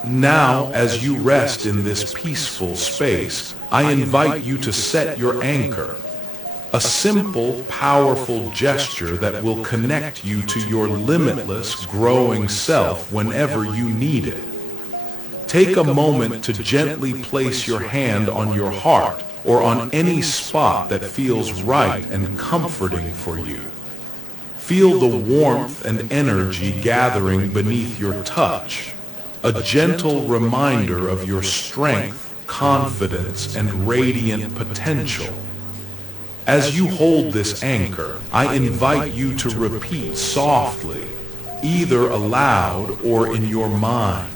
Now, as you rest in this peaceful space, I invite you to set your anchor, a simple, powerful gesture that will connect you to your limitless, growing self whenever you need it. Take a moment to gently place your hand on your heart or on any spot that feels right and comforting for you. Feel the warmth and energy gathering beneath your touch, a gentle reminder of your strength, confidence, and radiant potential. As you hold this anchor, I invite you to repeat softly, either aloud or in your mind.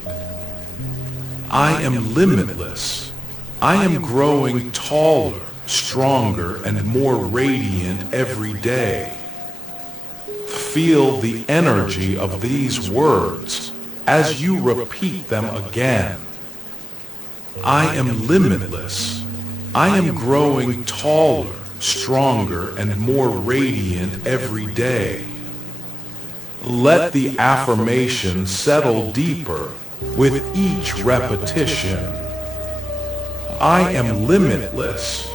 I am limitless. I am growing taller, stronger, and more radiant every day. Feel the energy of these words as you repeat them again. I am limitless. I am growing taller, stronger, and more radiant every day. Let the affirmation settle deeper with each repetition. I am limitless.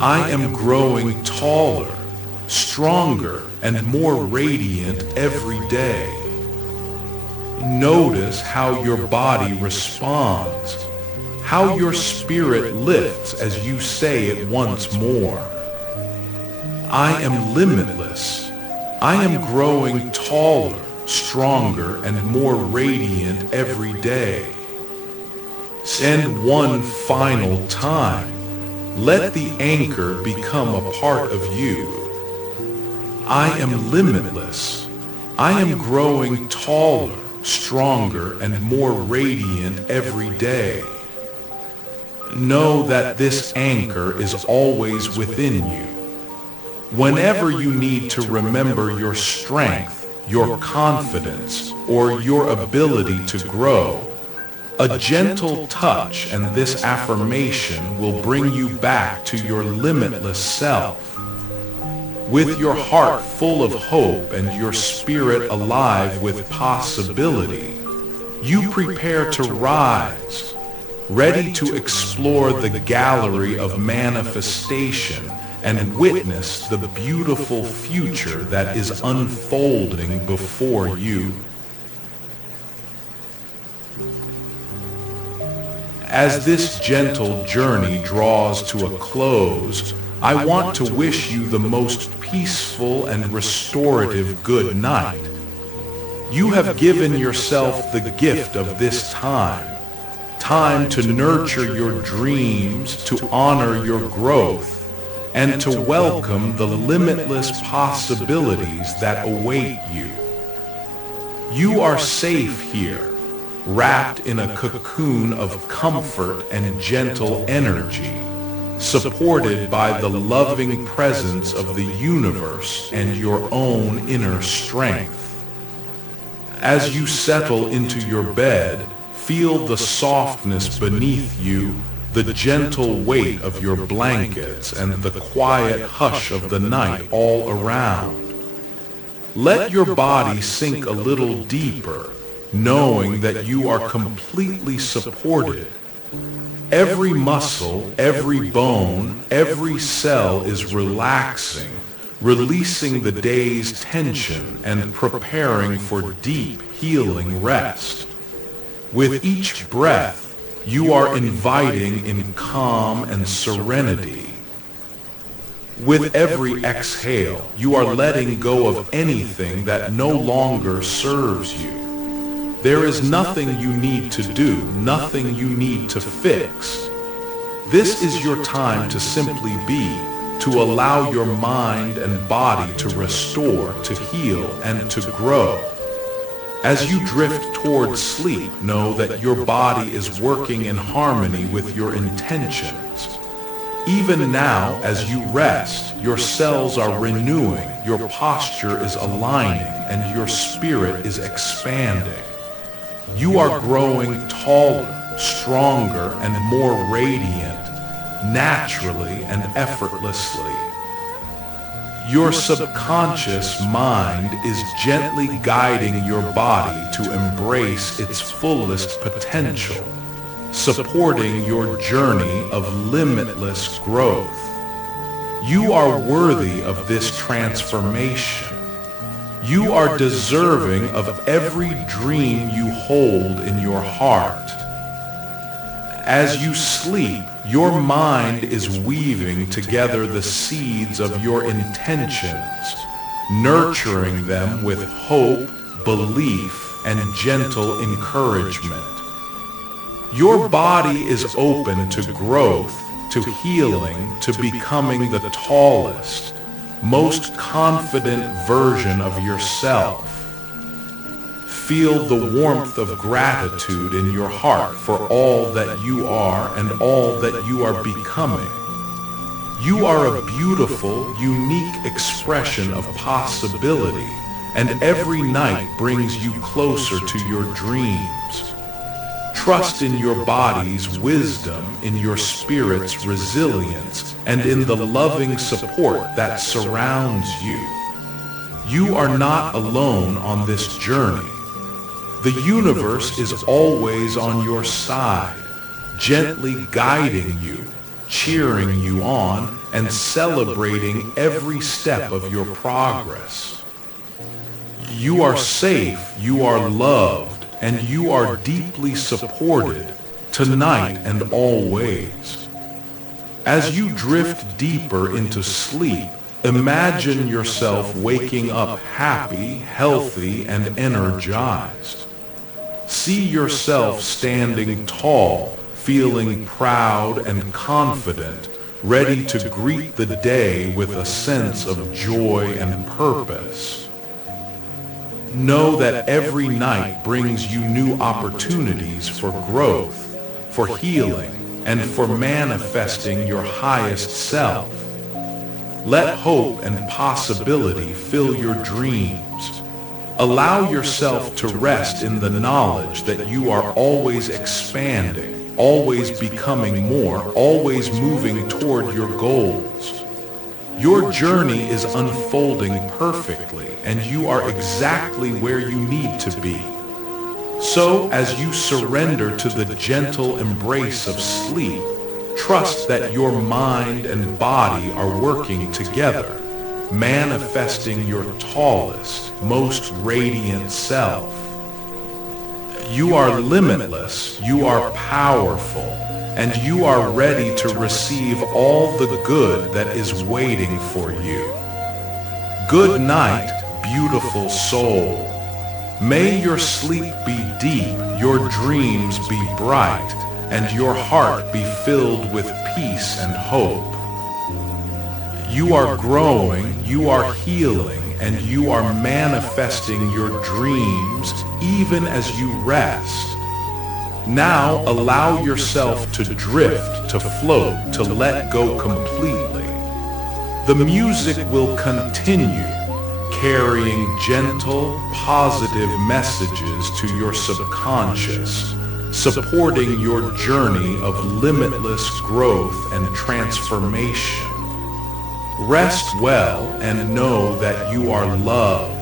I am growing taller, stronger, and more radiant every day. Notice how your body responds, how your spirit lifts as you say it once more. I am limitless. I am growing taller, stronger, and more radiant every day. And one final time, let the anchor become a part of you. I am limitless. I am growing taller, stronger, and more radiant every day. Know that this anchor is always within you. Whenever you need to remember your strength, your confidence, or your ability to grow, a gentle touch and this affirmation will bring you back to your limitless self. With your heart full of hope and your spirit alive with possibility, you prepare to rise, ready to explore the gallery of manifestation and witness the beautiful future that is unfolding before you. As this gentle journey draws to a close, I want to wish you the most peaceful and restorative good night. You have given yourself the gift of this time to nurture your dreams, to honor your growth, and to welcome the limitless possibilities that await you. You are safe here, wrapped in a cocoon of comfort and gentle energy, supported by the loving presence of the universe and your own inner strength. As you settle into your bed, feel the softness beneath you, the gentle weight of your blankets, and the quiet hush of the night all around. Let your body sink a little deeper, knowing that you are completely supported. Every muscle, every bone, every cell is relaxing, releasing the day's tension and preparing for deep, healing rest. With each breath, you are inviting in calm and serenity. With every exhale, you are letting go of anything that no longer serves you. There is nothing you need to do, nothing you need to fix. This is your time to simply be, to allow your mind and body to restore, to heal, and to grow. As you drift towards sleep, know that your body is working in harmony with your intentions. Even now, as you rest, your cells are renewing, your posture is aligning, and your spirit is expanding. You are growing taller, stronger, and more radiant, naturally and effortlessly. Your subconscious mind is gently guiding your body to embrace its fullest potential, supporting your journey of limitless growth. You are worthy of this transformation. You are deserving of every dream you hold in your heart. As you sleep, your mind is weaving together the seeds of your intentions, nurturing them with hope, belief, and gentle encouragement. Your body is open to growth, to healing, to becoming the tallest, most confident version of yourself. Feel the warmth of gratitude in your heart for all that you are and all that you are becoming. You are a beautiful, unique expression of possibility, and every night brings you closer to your dreams. Trust in your body's wisdom, in your spirit's resilience, and in the loving support that surrounds you. You are not alone on this journey. The universe is always on your side, gently guiding you, cheering you on, and celebrating every step of your progress. You are safe, you are loved, and you are deeply supported, tonight and always. As you drift deeper into sleep, imagine yourself waking up happy, healthy, and energized. See yourself standing tall, feeling proud and confident, ready to greet the day with a sense of joy and purpose. Know that every night brings you new opportunities for growth, for healing, and for manifesting your highest self. Let hope and possibility fill your dreams. Allow yourself to rest in the knowledge that you are always expanding, always becoming more, always moving toward your goals. Your journey is unfolding perfectly, and you are exactly where you need to be. So, as you surrender to the gentle embrace of sleep, trust that your mind and body are working together, manifesting your tallest, most radiant self. You are limitless, you are powerful, and you are ready to receive all the good that is waiting for you. Good night, beautiful soul. May your sleep be deep, your dreams be bright, and your heart be filled with peace and hope. You are growing, you are healing, and you are manifesting your dreams even as you rest. Now allow yourself to drift, to to float, to let go completely. The music will continue, carrying gentle, positive messages to your subconscious, supporting your journey of limitless growth and transformation. Rest well and know that you are loved.